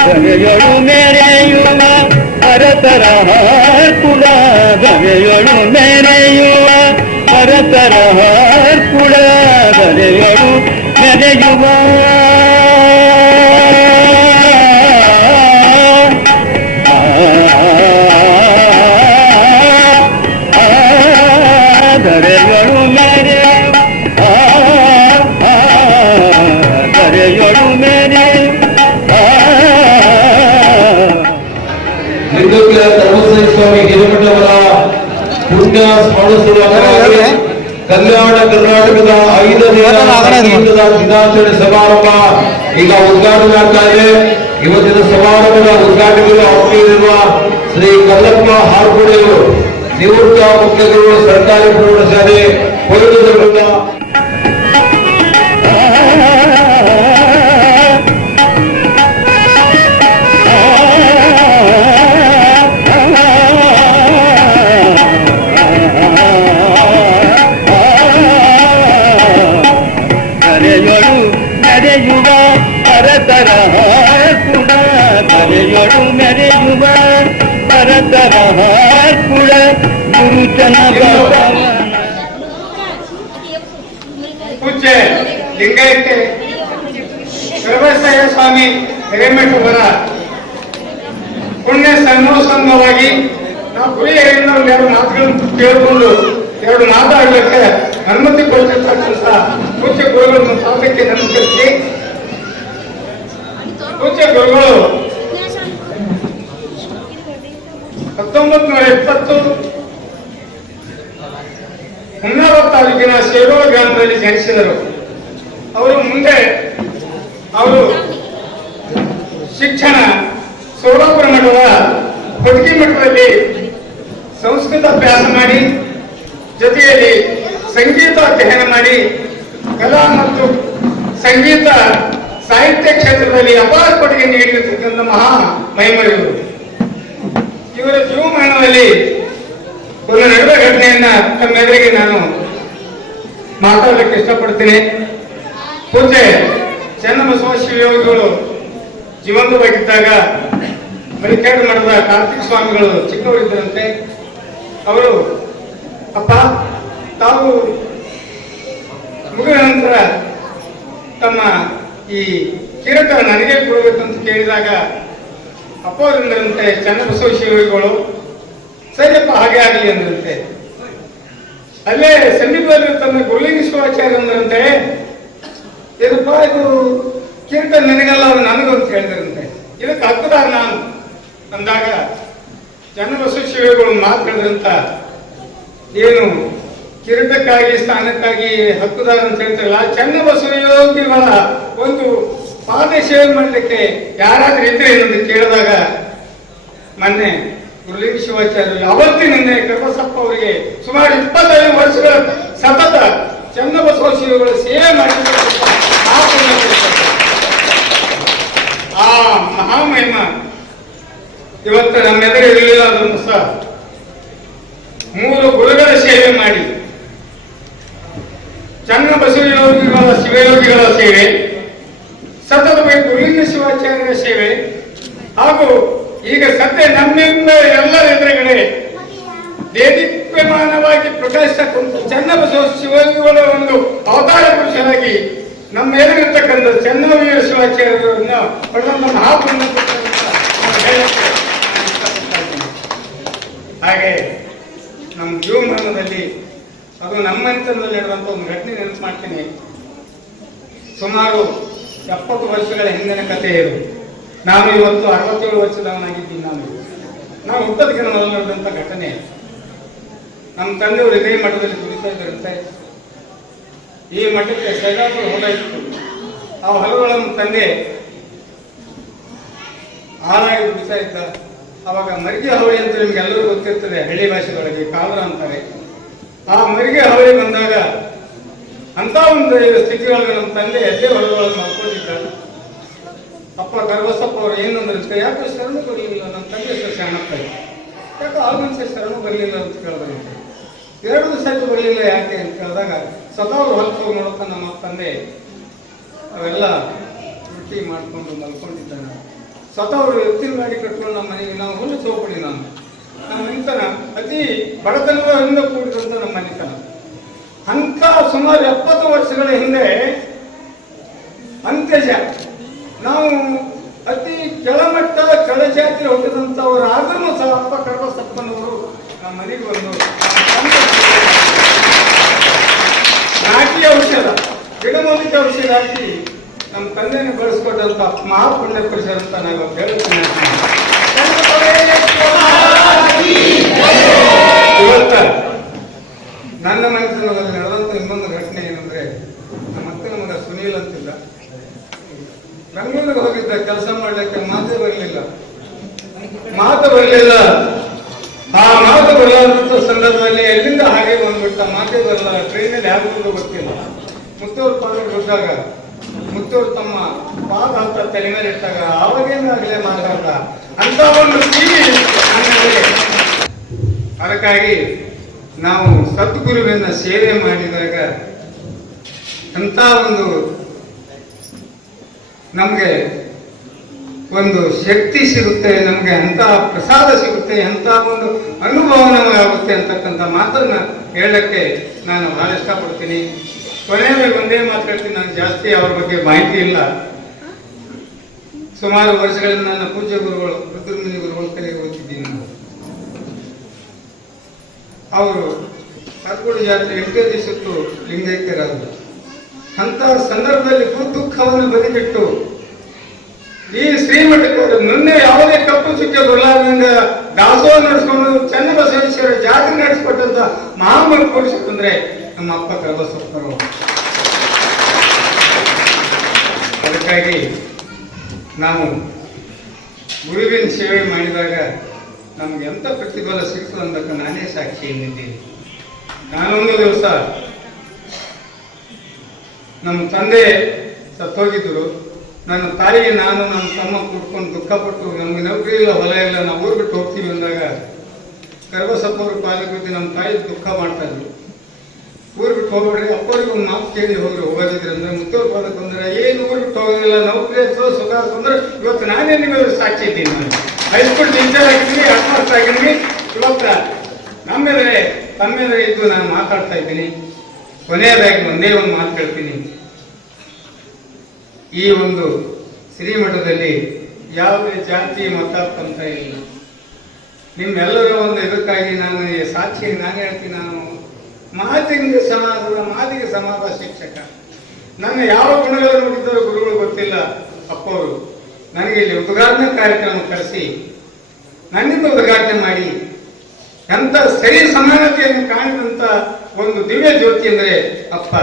ಧರೆಯೊಳು ಮೆರೆಯುವ ಭರತರ ಕುಲ, ಧರೆಯೊಳು ಮೆರೆಯುವ ಭರತರ ಕುಲ, ಧರೆಯೊಳು ಮೆರೆಯುವ ಧರೆಯೊಳು ಮೆರೆಯುವ, ಧರೆಯೊಳು ಮೆರೆಯುವ ಲಿಂಗಕ್ಕೆ ಧರ್ಮಸ್ಥಳ ಸ್ವಾಮಿ ಹಿರೇಮಠವರ ಪುಣ್ಯ ಸ್ಮರಿಸುವ ಅಂಗವಾಗಿ ಕಲ್ಯಾಣ ಕರ್ನಾಟಕದ 5ನೇ ಸಂಗೀತದ ದಿನಾಚರಣೆ ಸಮಾರಂಭ ಈಗ ಉದ್ಘಾಟನೆ ಆಗ್ತಾ ಇದೆ. ಇವತ್ತಿನ ಸಮಾರಂಭದ ಉದ್ಘಾಟಕರು ಆತ್ಮೀಯರಿರುವ ಶ್ರೀ ಕಲ್ಲಪ್ಪ ಹಾರ್ಕೋಡೆಯವರು, ನಿವೃತ್ತ ಮುಖ್ಯ ಗುರುಗಳು, ಸರ್ಕಾರಿ ಪ್ರೌಢಶಾಲೆ ಕೊಯ್ಲುದರ್ಗ. ಧರೆಯೊಳು ಮೆರೆಯುವ ಪರತರ ಕುಡ, ಧರೆಯೊಳು ಮೆರೆಯುವ ಪರತರ ಕುಡ, ಗುರುಚನ ಪೂಜ್ಯ ಲಿಂಗಾಯತ ಸರ್ವೇಶ್ವರ ಸ್ವಾಮಿ ಹಿರೇಮಠವರ ಪುಣ್ಯ ಸಮಾರಂಭವಾಗಿ ನಾವು ಗುರಿಯರಿಂದ ಒಂದೆರಡು ಮಾತುಗಳನ್ನು ಕೇಳಿಕೊಂಡು ಎರಡು ಮಾತಾಡಲಿಕ್ಕೆ ಅನುಮತಿ ಕೊಟ್ಟಿರ್ತಕ್ಕಂಥ ಪೂಜ್ಯ ಗುರುಗಳನ್ನು ಪಾದಕ್ಕೆ ನಮಸ್ಕರಿಸಿ, ಪೂಜ್ಯ ಗುರುಗಳು 1920 ತಾಲೂಕಿನ ಸೇರೋಳ ಗ್ರಾಮದಲ್ಲಿ ಜನಿಸಿದರು. ಅವರು ಮುಂದೆ ಶಿಕ್ಷಣ ಸೋಲಾಪುರ ಮಠದ ಹೊಟಗಿ ಮಠದಲ್ಲಿ ಸಂಸ್ಕೃತ ಅಭ್ಯಾಸ ಮಾಡಿ ಜೊತೆಯಲ್ಲಿ ಸಂಗೀತ ಅಧ್ಯಯನ ಮಾಡಿ ಕಲಾ ಮತ್ತು ಸಂಗೀತ ಸಾಹಿತ್ಯ ಕ್ಷೇತ್ರದಲ್ಲಿ ಅಪಾರ ಕೊಡುಗೆ ನೀಡಿರತಕ್ಕಂಥ ಮಹಾ ಮಹಿಮರಿವರು. ಇವರ ಜೀವಮಾನದಲ್ಲಿ ಒಂದು ನಡೆದ ಘಟನೆಯನ್ನ ತಮ್ಮೆದುರಿಗೆ ನಾನು ಮಾತಾಡಲಿಕ್ಕೆ ಇಷ್ಟಪಡ್ತೀನಿ. ಪೂಜೆ ಚನ್ನಬಸವ ಶಿವಯೋಗಿಗಳು ಜೀವಂತವಾಗಿದ್ದಾಗ ಮರಿಕೇಡು ಮಠದ ಕಾರ್ತಿಕ್ ಸ್ವಾಮಿಗಳು ಚಿಕ್ಕವರಿದ್ದರಂತೆ. ಅವರು, ಅಪ್ಪ, ತಾವು ಮುಗಿದ ನಂತರ ತಮ್ಮ ಈ ಕಿರೀಟ ನನಗೆ ಕೊಡಬೇಕಂತ ಕೇಳಿದಾಗ ಅಪ್ಪ ಅವರಿಂದರಂತೆ ಚನ್ನಬಸವ ಶಿವಯೋಗಿಗಳು ಸರಿಯಪ್ಪ ಹಾಗೆ ಆಗಲಿ ಅಂದ್ರಂತೆ. ಅಲ್ಲೇ ಸಮೀಪದಲ್ಲಿ ತಮ್ಮ ಗುರುಲಿಂಗ ಶಿವಾಚಾರ್ಯ ಅಂದ್ರಂತೆ, ಇದಪ್ಪ ಇದು ಕಿರೀಟ ನನಗಲ್ಲ, ಅದು ನನಗೂ ಅಂತ ಹೇಳಿದ್ರಂತೆ. ಇದಕ್ಕೆ ಹಕ್ಕುದಾರ ನಾನು ಅಂದಾಗ ಚನ್ನಬಸವ ಶಿವಯೋಗಿಗಳು ಮಾತು ಹೇಳಿದ್ರಂತ, ಏನು ಕಿರೀಟಕ್ಕಾಗಿ ಸ್ಥಾನಕ್ಕಾಗಿ ಹಕ್ಕುದಾರ ಅಂತ ಹೇಳ್ತಾರಲ್ಲ, ಚನ್ನಬಸವ ಯೋಗಿಗಳ ಒಂದು ಪಾದ ಸೇವೆ ಮಾಡಲಿಕ್ಕೆ ಯಾರಾದ್ರೂ ಇದ್ರೆ ಏನಂತ ಕೇಳಿದಾಗ ಮೊನ್ನೆ ಗುರುಲಿಂಗ ಶಿವಾಚಾರ್ಯರು ಅವತ್ತಿನಿಂದ ಕರ್ಬಸಪ್ಪ ಅವರಿಗೆ ಸುಮಾರು 25 ವರ್ಷಗಳ ಸತತ ಚನ್ನಬಸವ ಶಿವಗಳ ಸೇವೆ ಮಾಡಿದ ಆ ಮಹಾಮಹಿಮ ಇವತ್ತು ನಮ್ಮೆದುರು ಇರಲಿಲ್ಲ. ಅದನ್ನು ಸಹ 3 ಗುರುಗಳ ಸೇವೆ ಮಾಡಿ ಚನ್ನಬಸವ ಯೋಗಿಗಳ ಶಿವಯೋಗಿಗಳ ಸೇವೆ, ಸತತ ಗುರುಲಿಂಗ ಶಿವಾಚಾರ್ಯರ ಸೇವೆ, ಹಾಗೂ ಈಗ ಸದ್ಯ ನಮ್ಮಿಂದ ಎಲ್ಲರ ಎದುರುಗಡೆ ದೇದೀಪ್ಯಮಾನವಾಗಿ ಪ್ರಕಾಶಿಸತಕ್ಕಂಥ ಚನ್ನಬಸವ ಶಿವಯೋಗಿಗಳ ಒಂದು ಅವತಾರ ಪುರುಷರಾಗಿ ನಮ್ಮ ಎದುರಿರ್ತಕ್ಕಂಥ ಚನ್ನವೀರ ಶಿವಾಚಾರ್ಯರನ್ನ ಪಡೆದಂತ ಮಹಾಪುಣ್ಯ. ಹಾಗೆ ನಮ್ಮ ಜೀವಮಾನದಲ್ಲಿ ಅದು ನಮ್ಮಂತದಲ್ಲಿ ಇರುವಂತ ಒಂದು ಘಟನೆ ನೆನಪು ಮಾಡ್ತೀನಿ. ಸುಮಾರು 70 ವರ್ಷಗಳ ಹಿಂದಿನ ಕಥೆ ಇದು. ನಾನು ಇವತ್ತು 67 ವರ್ಷದವನಾಗಿದ್ದೀನಿ. ನಾವು ಹುಟ್ಟೋದಕ್ಕೆ ಮೊದಲು ನಡೆದಂತ ಘಟನೆ. ನಮ್ಮ ತಂದೆಯವರು ಇದೇ ಮಠದಲ್ಲಿ ದುಡಿತಾ ಇದ್ದರಂತೆ. ಈ ಮಠಕ್ಕೆ ಸೈದಾಪುರ ಹೊಲ ಇತ್ತು. ಆ ಹೊಲಗಳ ನಮ್ಮ ತಂದೆ ಆರಾಗಿ ದುಡಿತಾ ಇದ್ದ. ಅವಾಗ ಮರಿಗೆ ಹಾವಳಿ ಅಂತ ನಿಮ್ಗೆಲ್ಲರೂ ಗೊತ್ತಿರ್ತದೆ, ಹಳ್ಳಿ ಭಾಷೆಗಳಿಗೆ ಕಾಲರ ಅಂತಾರೆ. ಆ ಮರಿಗೆ ಹಾವಳಿ ಬಂದಾಗ ಅಂತ ಒಂದು ಸ್ಥಿತಿಯೊಳಗೆ ನಮ್ಮ ತಂದೆ ಎದ್ದೆ ಹೊಲಗಳನ್ನು ಮಾಡ್ಕೊಂಡಿದ್ದ. ಅಪ್ಪ ಕರ್ಬಸಪ್ಪ ಅವರು ಏನಂದ್ರಂತೆ, ಯಾಕೆ ಶರಣ ಬರಲಿಲ್ಲ? ನಮ್ಮ ತಂದೆ ಶರಣಪ್ಪ, ಯಾಕೆ ಆಲ್ಮನ್ಸೆ ಶರಣ ಬರಲಿಲ್ಲ ಅಂತ ಕೇಳಿದ್ರಂತೆ. 2 ದಿವಸ ಬರಲಿಲ್ಲ ಯಾಕೆ ಅಂತ ಕೇಳಿದಾಗ ಸದಾ ಅವ್ರು ಹೊಲಕ್ಕೆ ಹೋಗಿ ನೋಡ್ತಾ ನಮ್ಮ ತಂದೆ ಅವೆಲ್ಲ ರೊಟ್ಟಿ ಮಾಡ್ಕೊಂಡು ಮಲ್ಕೊಂಡಿದ್ದಾನೆ. ಸ್ವತಃ ಅವರು ಎತ್ತಿನ ಗಾಡಿ ಕಟ್ಕೊಂಡು ನಮ್ಮ ಮನೆಗೆ ನಾವು ಹುಲ್ಲು ಚೌಪಡಿ. ನಮ್ಮ ಮನೆತನ ಅತಿ ಬಡತನದಿಂದ ಕೂಡಿದಂತ ನಮ್ಮ ಮನೆತನ. ಅಂತ ಸುಮಾರು 70 ವರ್ಷಗಳ ಹಿಂದೆ ಅಂತ್ಯಜ ನಾವು ಅತಿ ಕೆಳಮಟ್ಟ ಕೆಳಜಾತಿ ಹುಟ್ಟಿದಂಥವರು ಆದ್ರೂ ಸಹ ಅಪ್ಪ ಕರ್ಬಸಪ್ಪನವರು ನಮ್ಮ ಮನೆಗೆ ಬಂದು ನಾಟಿ ಔಷಧ, ಗಿಡಮೂಲಿಕೆ ಔಷಧ ಹಾಕಿ ನಮ್ಮ ತಂದೆಯನ್ನು ಬಳಸ್ಕೊಟ್ಟಂತ ಮಹಾಪುಣ್ಯ ಪುರುಷರು ಅಂತ ನಾವು ಹೇಳ್ತೀನಿ. ಇವತ್ತ ನನ್ನ ಮನೆತನದಲ್ಲಿ ನಡೆದಂತ ಇನ್ನೊಂದು ಘಟನೆ ಏನಂದ್ರೆ, ನಮ್ಮ ಅಕ್ಕನ ಮಗ ಸುನೀಲ್ ಅಂತಿಲ್ಲ, ಬೆಂಗಳೂರಿಗೆ ಹೋಗಿದ್ದ ಕೆಲಸ ಮಾಡ್ಲಿಕ್ಕೆ ಮಾತೇ ಬರಲಿಲ್ಲ. ಆ ಮಾತು ಬರಲಾದಂತ ಸಂದರ್ಭದಲ್ಲಿ ಎಲ್ಲಿಂದ ಹಾಗೆ ಬಂದ್ಬಿಟ್ಟ, ಮಾತೇ ಬರಲ್ಲ. ಟ್ರೈನಲ್ಲಿ ಯಾರಿಗೂ ಗೊತ್ತಿಲ್ಲ. ಮುತ್ತೂರು ಪಾದ ಹೋದಾಗ ಮುತ್ತೂರು ತಮ್ಮ ಪಾದ ಹತ್ತ ತಲೆ ಮೇಲೆ ಇಟ್ಟಾಗ ಅವಾಗೇನಾಗಲೇ ಮಾತಾಡ ಅಂತ ಒಂದು ಟಿವಿ. ಅದಕ್ಕಾಗಿ ನಾವು ಸದ್ಗುರುವಿನ ಸೇವೆ ಮಾಡಿದಾಗ ಅಂತ ಒಂದು ನಮಗೆ ಒಂದು ಶಕ್ತಿ ಸಿಗುತ್ತೆ, ನಮಗೆ ಅಂತ ಪ್ರಸಾದ ಸಿಗುತ್ತೆ, ಅಂತ ಒಂದು ಅನುಭವ ನಮಗಾಗುತ್ತೆ ಅಂತಕ್ಕಂಥ ಮಾತನ್ನ ಹೇಳಕ್ಕೆ ನಾನು ಬಹಳ ಇಷ್ಟಪಡ್ತೀನಿ. ಕೊನೆಯಲ್ಲಿ ಒಂದೇ ಮಾತು ಹೇಳ್ತೀನಿ, ನಾನು ಜಾಸ್ತಿ ಅವ್ರ ಬಗ್ಗೆ ಮಾಹಿತಿ ಇಲ್ಲ. ಸುಮಾರು ವರ್ಷಗಳಿಂದ ನನ್ನ ಪೂಜ್ಯ ಗುರುಗಳು ರುದ್ರಮುನಿ ಗುರುಗಳ ಕಡೆಗೆ ಓದಿದ್ದೀನಿ. ಅವರು ಸದ್ಗುರು ಜಾತ್ರೆ 8 ದಿವಸಕ್ಕೂ ಲಿಂಗೈಕ್ಯರಾದರು. ಅಂತ ಸಂದರ್ಭದಲ್ಲಿ ದುಃಖವನ್ನು ಬದಿಗಿಟ್ಟು ಈ ಶ್ರೀಮಠಕ್ಕೆ ನಿನ್ನೆ ಯಾವುದೇ ಕಪ್ಪು ಚುಕ್ಕೆ ಬರಲಾರ್ದಂಗ ದಾಸೋಹ ನಡೆಸ್ಕೊಂಡು ಚನ್ನಬಸವೇಶ್ವರ ಜಾತ್ರೆ ನಡೆಸಿಕೊಟ್ಟಂತ ಮಹಾಮನ ಪುರುಷ ಅಂದ್ರೆ ನಮ್ಮ ಅಪ್ಪ ಕರಬಸಪ್ಪರು. ಅದಕ್ಕಾಗಿ ನಾವು ಗುರುವಿನ ಸೇವೆ ಮಾಡಿದಾಗ ನಮ್ಗೆ ಎಂಥ ಪ್ರತಿಫಲ ಸಿಕ್ತು ಅಂದಕ್ಕೆ ನಾನೇ ಸಾಕ್ಷಿ ಏನಿದ್ದೀನಿ. ನಾನೊಂದು ದಿವಸ ನಮ್ಮ ತಂದೆ ಸತ್ತೋಗಿದ್ದರು. ನನ್ನ ತಾಯಿಗೆ ನಾನು ನಮ್ಮ ತಮ್ಮ ಕೂತ್ಕೊಂಡು ದುಃಖಪಟ್ಟು ನಮ್ಗೆ ನೌಕರಿ ಇಲ್ಲ, ಹೊಲ ಇಲ್ಲ, ನಾವು ಊರು ಬಿಟ್ಟು ಹೋಗ್ತೀವಿ ಅಂದಾಗ ಕರಬಸಪ್ಪವರು ಪಾಲಿಗೆ ನಮ್ಮ ತಾಯಿ ದುಃಖ ಮಾಡ್ತಾ ಇದ್ರು. ಊರು ಬಿಟ್ಟು ಹೋಗ್ಬೇಡ್ರಿ, ಅಪ್ಪವ್ರಿಗೆ ಒಂದು ಮಾತು ಕೇಳಿ ಹೋಗ್ರಿ, ಹೋಗೋದಿದ್ರೆ ಅಂದ್ರೆ ಮುತ್ತೂರು ಪಾಲಕ್ ಬಂದ್ರೆ ಏನು ಊರು ಬಿಟ್ಟು ಹೋಗೋದಿಲ್ಲ, ನೌಕರಿ ಸುಖ ಅಂದ್ರೆ ಇವತ್ತು ನಾನೇ ನಿಮಗೆ ಸಾಕ್ಷಿ ಇದ್ದೀನಿ. ನಾನು ಹೈಸ್ಕೂಲ್ ಟೀಚರ್ ಆಗಿದ್ದೀನಿ, ಹೆಡ್ಮಾಸ್ಟರ್ ಆಗಿದ್ದೀನಿ. ಇವತ್ತು ತಮ್ಮೆಲ್ಲರೇ ಇದ್ದು ನಾನು ಮಾತಾಡ್ತಾ ಇದ್ದೀನಿ. ಕೊನೆಯದಾಗಿ ಒಂದೇ ಒಂದು ಮಾತು ಹೇಳ್ತೀನಿ. ಈ ಒಂದು ಶ್ರೀಮಠದಲ್ಲಿ ಯಾವುದೇ ಜಾತಿ ಮತ ಪಂಥ ಇಲ್ಲ. ನಿಮ್ಮೆಲ್ಲರ ಒಂದು ಇದಕ್ಕಾಗಿ ನಾನು ಸಾಕ್ಷಿ ನಾನು ಹೇಳ್ತೀನಿ. ನಾನು ಮಾದಿಗೆ ಸಮಾಜ ಶಿಕ್ಷಕ. ನನ್ನ ಯಾವ ಗುಣಗಳನ್ನು ನೋಡಿದ್ದಾರೋ ಗುರುಗಳು ಗೊತ್ತಿಲ್ಲ. ಅಪ್ಪವರು ನನಗೆ ಇಲ್ಲಿ ಉದ್ಘಾಟನಾ ಕಾರ್ಯಕ್ರಮ ಕರೆಸಿ ನನ್ನಿಂದ ಉದ್ಘಾಟನೆ ಮಾಡಿ ಎಂಥ ಸರಿ ಸಮಾನತೆಯನ್ನು ಕಾಣಿದಂತ ಒಂದು ದಿವ್ಯ ಜ್ಯೋತಿ ಅಂದರೆ ಅಪ್ಪ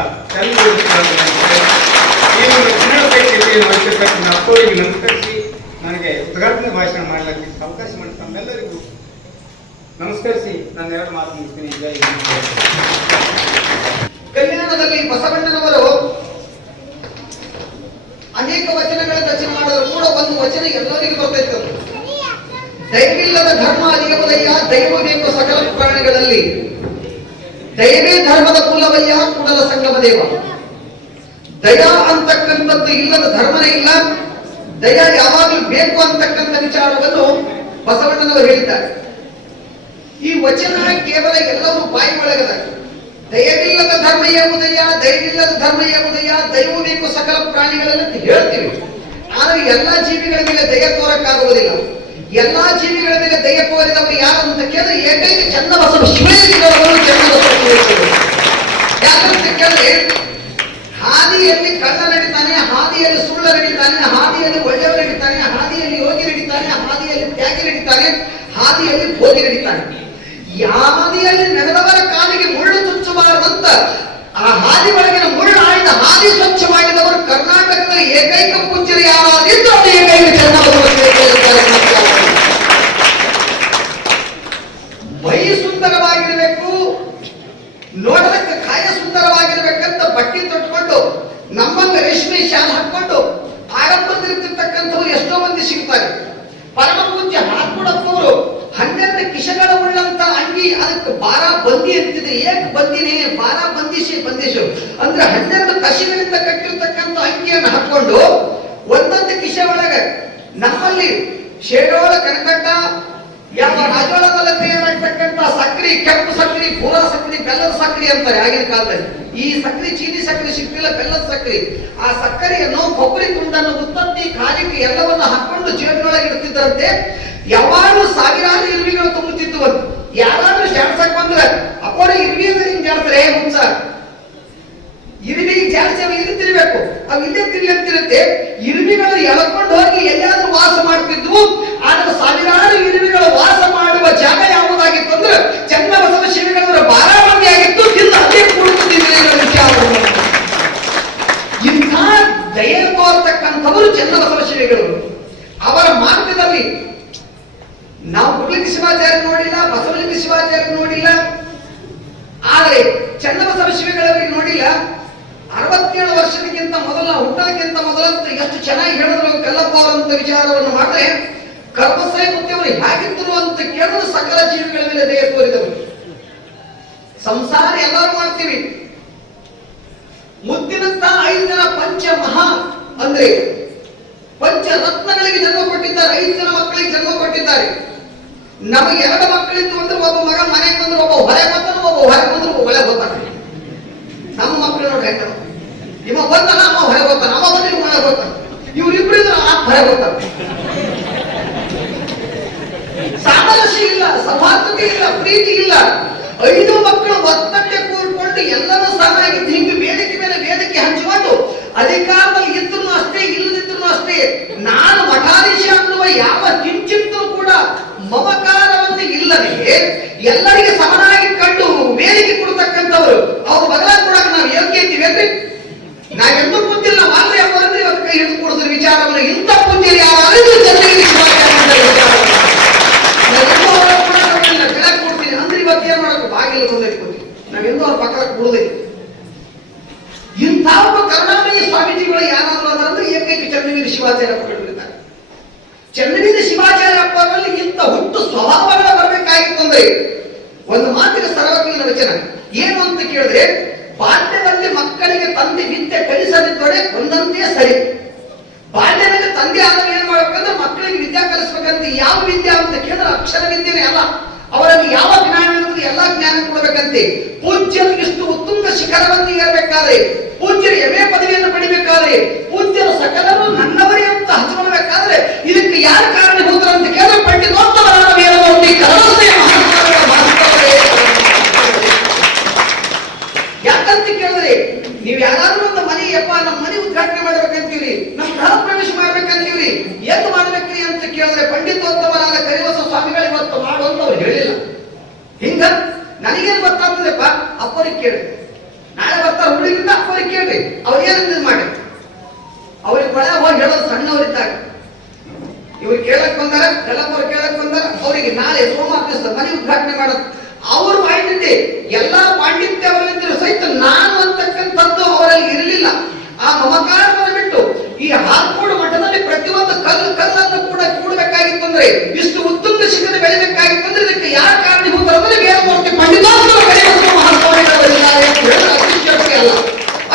ಈ ಒಂದು ಮಾಡಿರ್ತಕ್ಕಂಥ ಅಪ್ಪವರಿಗೆ ನಮಸ್ಕರಿಸಿ ನನಗೆ ಉದ್ಘಾಟನೆ ಭಾಷಣ ಮಾಡಲಿಕ್ಕೆ ಅವಕಾಶ ಮಾಡಿ ತಮ್ಮೆಲ್ಲರಿಗೂ ನಮಸ್ಕರಿಸಿ ನಾನು ಎರಡು ಮಾತು ಮುಗಿಸ್ತೀನಿ. ಕಲ್ಯಾಣದಲ್ಲಿ ಬಸವಣ್ಣನವರು ಅನೇಕ ವಚನಗಳನ್ನು ರಚನೆ ಮಾಡಿದ್ರು ಕೂಡ ಒಂದು ವಚನ ಎಲ್ಲರಿಗೂ ಬರ್ತೈತೆ. ದೈವಿಲ್ಲದ ಧರ್ಮ ಅಧಿಕವದಯ್ಯ, ದೈವ ಬೇಕು ಸಕಲ ಪ್ರಾಣಿಗಳಲ್ಲಿ, ದೈವೇ ಧರ್ಮದ ಮೂಲವಯ್ಯ, ಕೂಡಲ ಸಂಗಮ ದೇವ. ದಯಾ ಅಂತಕ್ಕಂಥದ್ದು ಇಲ್ಲದ ಧರ್ಮನೇ ಇಲ್ಲ. ದಯಾ ಯಾವಾಗಲೂ ಬೇಕು ಅಂತಕ್ಕಂಥ ವಿಚಾರವನ್ನು ಬಸವಣ್ಣನವರು ಹೇಳಿದ್ದಾರೆ. ಈ ವಚನ ಕೇವಲ ಎಲ್ಲರೂ ಬಾಯಿ ಒಳಗದ. ದಯವಿಲ್ಲದ ಧರ್ಮ ಎಂಬುದಯ್ಯ, ದಯವಿಲ್ಲದ ಧರ್ಮ ಎಂಬುದಯ್ಯ, ದೈವ ಬೇಕು ಸಕಲ ಪ್ರಾಣಿಗಳಲ್ಲಿ ಹೇಳ್ತೀವಿ. ಆದರೆ ಎಲ್ಲಾ ಜೀವಿಗಳ ಮೇಲೆ ದಯ ತೋರಕ್ಕಾಗುವುದಿಲ್ಲ. ಎಲ್ಲಾ ಜೀವಿಗಳ ಮೇಲೆ ದಯ ತೋರಿದವರು ಯಾರು ಅಂತ ಕೇಳಿದ್ರೆ ಏಕೈಕ ಚನ್ನಬಸವ ಶಿವಯೋಗಿಗಳವರು ಚನ್ನಬಸವ ಶಿವಯೋಗಿಗಳು. ಯಾಕಂತ ಕೇಳಿದ್ರೆ ಹಾದಿಯಲ್ಲಿ ಕಳ್ಳ ನಡೀತಾನೆ, ಹಾದಿಯಲ್ಲಿ ಸುಳ್ಳ ನಡೀತಾನೆ, ಹಾದಿಯಲ್ಲಿ ಒಳ್ಳೆಯವ ನಡೀತಾನೆ, ಹಾದಿಯಲ್ಲಿ ಯೋಗಿ ನಡೀತಾನೆ, ಹಾದಿಯಲ್ಲಿ ತ್ಯಾಗಿ ನಡೀತಾನೆ, ಹಾದಿಯಲ್ಲಿ ಭೋಗಿ ನಡೀತಾನೆ. ಹಾದಿಯಲ್ಲಿ ನಡೆದವರ ಕಾಲಿಗೆ ಮುಳ್ಳು ಚುಚ್ಚಬಾರದಂತ ಆ ಹಾದಿ ಒಳಗಿನ ಮುಳ್ಳು ಆಯ್ದ ಹಾದಿ ಸ್ವಚ್ಛ ಮಾಡಿದವರು ಕರ್ನಾಟಕದ ಏಕೈಕ ಪೂಜ್ಯರು ಯಾರಾದಿದ್ದು ಅದು ಏಕೈಕ ಚನ್ನಬಸವ ಮೈ ಸುಂದರವಾಗಿರಬೇಕು, ನೋಡೋದಕ್ಕೆ ಕಾಯ ಸುಂದರವಾಗಿರ್ಬೇಕಂತ ಬಟ್ಟೆ ತೊಟ್ಕೊಂಡು ನಮ್ಮಂಗ ರೇಷ್ಮೆ ಶಾಲ್ ಹಾಕೊಂಡು ಆಡಂಬರದಿರ್ತಿರ್ತಕ್ಕಂಥವ್ರು ಎಷ್ಟೋ ಮಂದಿ ಸಿಗ್ತಾರೆ. ಪರಮ ಪೂಜ್ಯ ಹಾಕುಡಪ್ಪವರು 12 ಕಿಶಗಳ ಉಳ್ಳಂತ ಅಂಗಿ, ಅದಕ್ಕೆ 12 ಬಂದಿ ಇರ್ತಿದೆ. ಏಕ ಬಂದಿನೇ 12 ಬಂದಿಶು ಅಂದ್ರೆ 12 ಕಶಿಗಳಿಂದ ಕಟ್ಟಿರ್ತಕ್ಕಂಥ ಅಂಗಿಯನ್ನು ಹಾಕೊಂಡು ಒಂದೊಂದು ಕಿಶೆ ಒಳಗೆ ನಮ್ಮಲ್ಲಿ ಶೇಡೋಳ ಕನಕಟ್ಟ ಯಾವ ರಾಜೋಳದಲ್ಲಿ ತಯಾರಾಗ್ತಕ್ಕಂಥ ಸಕ್ರಿ, ಕೆಂಪು ಸಕ್ರಿ, ಪೂರ ಸಕ್ರಿ, ಬೆಲ್ಲದ ಸಕ್ರಿ ಅಂತಾರೆ ಆಗಿನ ಕಾಲದಲ್ಲಿ. ಈ ಸಕ್ರಿ ಚೀನಿ ಸಕ್ರಿ ಸಿಕ್ತಿಲ್ಲ, ಬೆಲ್ಲದ ಸಕ್ರಿ. ಆ ಸಕ್ಕರೆಯನ್ನು ಕೊಬ್ಬರಿ ತುಂಡನ್ನು ಉತ್ತತ್ತಿ ಕಾಲಿಗೆ ಎಲ್ಲವನ್ನ ಹಾಕೊಂಡು ಜೇಬಿನೊಳಗೆ ಇಡ್ತಿದ್ರಂತೆ. ಯಾವಾಗಲೂ ಸಾವಿರಾರು ಇರುವಿಗಳು ತುಂಬುತ್ತಿದ್ದು. ಯಾರಾದ್ರೂ ಜಾಡ್ಸಕ್ ಬಂದ್ರೆ ಅಪ್ಪರ ಇರುವಿ ಹಿಂಗ್ ಜಾಡ್ತಾರೆ ಮುಂಚ ಇರುವಿಗೆ ಜಾಡ್ಸಿ ಅವು ಇಲ್ಲಿ ತಿರ್ಬೇಕು, ಅವು ಇಲ್ಲೇ ತಿರ್ಲಿರ್ತಿರುತ್ತೆ. ಇರುವಿಗಳು ಎಳ್ಕೊಂಡು ಹೋಗಿ ಎಲ್ಲಿಯಾದ್ರೂ ವಾಸ ಮಾಡ್ತಿದ್ವು. ಆದ್ರೆ ಸಾವಿರಾರು ಇರುವಿಗಳು ವಾಸ ಮಾಡುವ ಜಾಗ ಯಾವುದಾಗಿತ್ತು ಅಂದ್ರೆ ಚನ್ನಬಸವ ಶಿವಗಳವರ ಬಾರಾಮತಿ ಆಗಿತ್ತು. ತಿಂದು ಅದೇ ಕೂಡುತ್ತಿದ್ದ ವಿಚಾರವನ್ನು ಇಂಥ ದಯೆ ತೋರ್ತಕ್ಕಂಥವರು ಚನ್ನಬಸವ ಶಿವಗಳವರು. ಅವರ ಮಾರ್ಗದಲ್ಲಿ ನಾವು ಗುರುಲಿಂಗ ಶಿವಾಚಾರ್ಯ ನೋಡಿಲ್ಲ, ಬಸವಲಿಂಗ ಶಿವಾಚಾರ್ಯ ನೋಡಿಲ್ಲ, ಆದರೆ ಚನ್ನಬಸವ ಶಿವಗಳವರಿಗೆ ನೋಡಿಲ್ಲ. 67 ವರ್ಷಕ್ಕಿಂತ ಮೊದಲ ಹುಟ್ಟೋದಕ್ಕಿಂತ ಮೊದಲಂತ ಎಷ್ಟು ಚೆನ್ನಾಗಿ ಹೇಳಿದ್ರು ಕಲ್ಲಪ್ಪ ಅವರಂತ ವಿಚಾರವನ್ನು ಮಾಡಿದ್ರೆ ಕರ್ಮಸಾಯಿ ಮುತ್ತಿಯವರು ಹೇಗಿದ್ದರು ಅಂತ ಕೇಳಿದ್ರು ಸಕಲ ಜೀವಿಗಳ ಮೇಲೆ ದಯ ತೋರಿದವರು. ಸಂಸಾರ ಎಲ್ಲರೂ ಮಾಡ್ತೀವಿ. ಮುತ್ತಿನಂತ 5 ಜನ ಪಂಚ ಮಹಾ ಅಂದ್ರೆ ಪಂಚ ರತ್ನಗಳಿಗೆ ಜನ್ಮ ಕೊಟ್ಟಿದ್ದಾರೆ. 5 ಜನ ಮಕ್ಕಳಿಗೆ ಜನ್ಮ ಕೊಟ್ಟಿದ್ದಾರೆ. ನಮಗೆ 2 ಮಕ್ಕಳಿದ್ದು ಅಂದ್ರೆ ಒಬ್ಬ ಮಗ ಮನೆಗೆ ಬಂದ್ರೆ ಒಬ್ಬ ಹೊರಗೆ ಬರ್ತಾನೆ, ಒಬ್ಬ ಹೊರಗೆ ಬಂದ್ರೆ ಒಬ್ಬ ಒಳಗೆ ಬರ್ತಾನೆ. ನಮ್ಮ ಮಕ್ಕಳು ನೋಡ್ರಿ ಹೆಂಗ ಇವ ಬರ್ತಾನ, ಅಮ್ಮ ಹೊರಗೆ ಬರ್ತಾನೆ, ಅಮ್ಮ ಬಂದ್ರೆ ಇವ್ ಒಳಗೆ ಬರ್ತಾನೆ. ಇವ್ರಿಬ್ರು ಆ ಹೊರಗೆ ಬರ್ತಾನೆ. ಸಾಮರಸ್ಯ ಇಲ್ಲ, ಸೌಹಾರ್ದತೆ ಇಲ್ಲ, ಪ್ರೀತಿ ಇಲ್ಲ. 5 ಮಕ್ಕಳು ಒತ್ತಟ್ಟೆ ಕೂರ್ಕೊಂಡು ಎಲ್ಲರೂ ಸಾಮಾಗಿದ್ದು ಹಿಂಗೆ ವೇದಿಕೆ ಮೇಲೆ ವೇದಿಕೆ ಹಂಚಿಕೊಂಡು ಅಧಿಕಾರದಲ್ಲಿ ಇದ್ರು ಅಷ್ಟೇ, ಇಲ್ಲದಿದ್ರು ಅಷ್ಟೇ. ನಾನು ಮಠಾಧೀಶ ಅನ್ನುವ ಯಾವ ಕಿಂಚಿತ್ತೂ ಕೂಡ ಮಮಕಾರವನ್ನು ಇಲ್ಲದೆ ಎಲ್ಲರಿಗೆ ಸಮನಾಗಿ ಕಂಡು ವೇದಿಕೆ ಕೊಡ್ತಕ್ಕಂಥವರು. ಅವ್ರ ಬದಲಾಗಿ ವಿಚಾರವನ್ನು ಇಂಥ ಪೂಜ್ಯರು ಯಾರಾದ್ರೂ ಚನ್ನಗಿರಿ ಶಿವಾಚಾರ್ಯ ಕೆಳಗೆ ಕೊಡ್ತೀನಿ ಅಂದ್ರೆ ಇವತ್ತು ಏನ್ ಮಾಡಬೇಕು ಬಾಗಿಲು ಬಂದೈತಿ ಕೊಡ್ತೀನಿ ನಾವೆಂದೂ ಅವ್ರ ಪಕ್ಕಕ್ಕೆ ಬಿಡುದಿಲ್ಲ. ಇಂಥ ಒಬ್ಬ ಕರುಣಾಮಯಿ ಸ್ವಾಮೀಜಿಗಳು ಯಾರಾದ್ರೂ ಅಂದ್ರೆ ಏಕೈಕ ಚನ್ನಗಿರಿ ಶಿವಾಚಾರ್ಯ ಪಡೆದಿದ್ದಾರೆ. ಚನ್ನಗಿರಿ ಶಿವಾಚಾರ್ಯ ಅಪ್ಪರಲ್ಲಿ ಇಂಥ ಹುಟ್ಟು ಸ್ವಭಾವಗಳ ಬರಬೇಕಾಗಿತ್ತಂದ್ರೆ ಒಂದು ಮಾತಿನ ಸರ್ವಜ್ಞನ ವಚನ ಏನು ಅಂತ ಕೇಳಿದ್ರೆ, ಬಾಲ್ಯದಲ್ಲಿ ಮಕ್ಕಳಿಗೆ ತಂದೆ ವಿದ್ಯೆ ಕಲಿಸದಿದ್ದೊಡೆ ಒಂದಂತೆ ಸರಿ. ಬಾಲ್ಯದಲ್ಲಿ ತಂದೆ ಆದಾಗ ಏನ್ ಮಾಡ್ಬೇಕಂದ್ರೆ ಮಕ್ಕಳಿಗೆ ವಿದ್ಯೆ ಕಲಿಸ್ಬೇಕಂತ. ಯಾವ ವಿದ್ಯೆ ಅಂತ ಕೇಳಿದ್ರೆ ಅಕ್ಷರ ವಿದ್ಯೆನೇ ಅಲ್ಲ, ಅವರಲ್ಲಿ ಯಾವ ಜ್ಞಾನ ಇರುವುದು ಎಲ್ಲಾ ಜ್ಞಾನ ಕೊಡಬೇಕಂತೆ. ಪೂಜ್ಯರಿಗೆ ಇಷ್ಟು ಉತ್ತುಂಗ ಶಿಖರವನ್ನು ಏರಬೇಕಾದ್ರೆ, ಪೂಜ್ಯರು ಎಮೆ ಪದವಿಯನ್ನು ಪಡಿಬೇಕಾದ್ರೆ, ಪೂಜ್ಯರು ಸಕಲರು ನನ್ನವರೇ ಅಂತ ಹಚ್ಕೊಳ್ಬೇಕಾದ್ರೆ ಇದಕ್ಕೆ ಯಾರು ಕಾರಣಭೂತರು ಅಂತ ಕೇಳಿದ್ರೆ ಪಂಡಿತೋತ್ತಮರಾದ ವೇದಮೂರ್ತಿ ಕರವಸೆಯ ಮಹಾತ್ಮರ ಮಹತ್ವವೇ. ಯಾಕಂತ ಕೇಳಿದ್ರೆ ನೀವು ಯಾರಾದ್ರೂ ಒಂದು ಮನೆ ಯಪ್ಪ ನಮ್ಮ ಮನೆ ಉದ್ಘಾಟನೆ ಮಾಡ್ಬೇಕಂತೀವ್ರಿ, ನಮ್ಮ ಗೃಹ ಪ್ರವೇಶ ಮಾಡ್ಬೇಕಂತೀವ್ರಿ, ಏನು ಮಾಡ್ಬೇಕ್ರಿ ಅಂತ ಕೇಳಿದ್ರೆ ಪಂಡಿತೋತ್ತಮರಾದ ಕರಿವಸ ಸ್ವಾಮಿಗಳು ಇವತ್ತು ಮಾಡು ಅಂತ ಅವ್ರು ಹೇಳಿಲ್ಲ. ಹಿಂಗ ನನಗೇನು ಗೊತ್ತಾಗ್ತದೆಪ್ಪ ಅಪ್ಪರಿಗೆ ಕೇಳಿ, ನಾಳೆ ಬರ್ತಾರ ಹುಡುಗಿಂದ ಅಪ್ಪರಿಗೆ ಕೇಳ್ರಿ ಅವ್ರು ಏನಿದ್ ಮಾಡಿ ಅವ್ರಿಗೆ ಬಡ ಹೋಗಿ ಹೇಳೋದು ಸಣ್ಣವರಿದ್ದಾಗ. ಇವ್ರು ಕೇಳಕ್ ಬಂದಾರ, ಎಲ್ಲಪ್ಪವ್ರು ಕೇಳಕ್ ಬಂದಾರ, ಅವರಿಗೆ ನಾಳೆ ಸೋಮವಾರ ಮನೆ ಉದ್ಘಾಟನೆ ಮಾಡೋದು ಅವ್ರ ಪಾಂಡಿತ್ಯ ಎಲ್ಲಾ ಪಾಂಡಿತ್ಯ ಅವರಲ್ಲಿದ್ದರೂ ಸಹಿತ ನಾನು ಅಂತಕ್ಕಂಥದ್ದು ಅವರಲ್ಲಿ ಇರಲಿಲ್ಲ. ಆ ಮಮಕಾರವನ್ನು ಬಿಟ್ಟು ಈ ಹಾರ್ಕೋಡು ಮಠದಲ್ಲಿ ಪ್ರತಿಯೊಂದು ಕಲ್ಲನ್ನು ಕೂಡ ಕೂಡಬೇಕಾಗಿತ್ತಂದ್ರೆ, ಇಷ್ಟು ಉತ್ತುಂಗ ಶಿಖರ ಬೆಳಿಬೇಕಾಗಿತ್ತಂದ್ರೆ ಇದಕ್ಕೆ ಯಾರ ಕಾರಣೀಭೂತರಂದ್ರೆ ವೇದಮೂರ್ತಿ ಪಂಡಿತೋತ್ತಮ ಕರಿವಸ ಮಹಾಸ್ವಾಮಿಗಳಿದ್ದಾರೆ ಅಂತ ಹೇಳಿದ್ರೆ ಅತಿಶಯೋಕ್ತಿ ಅಲ್ಲ.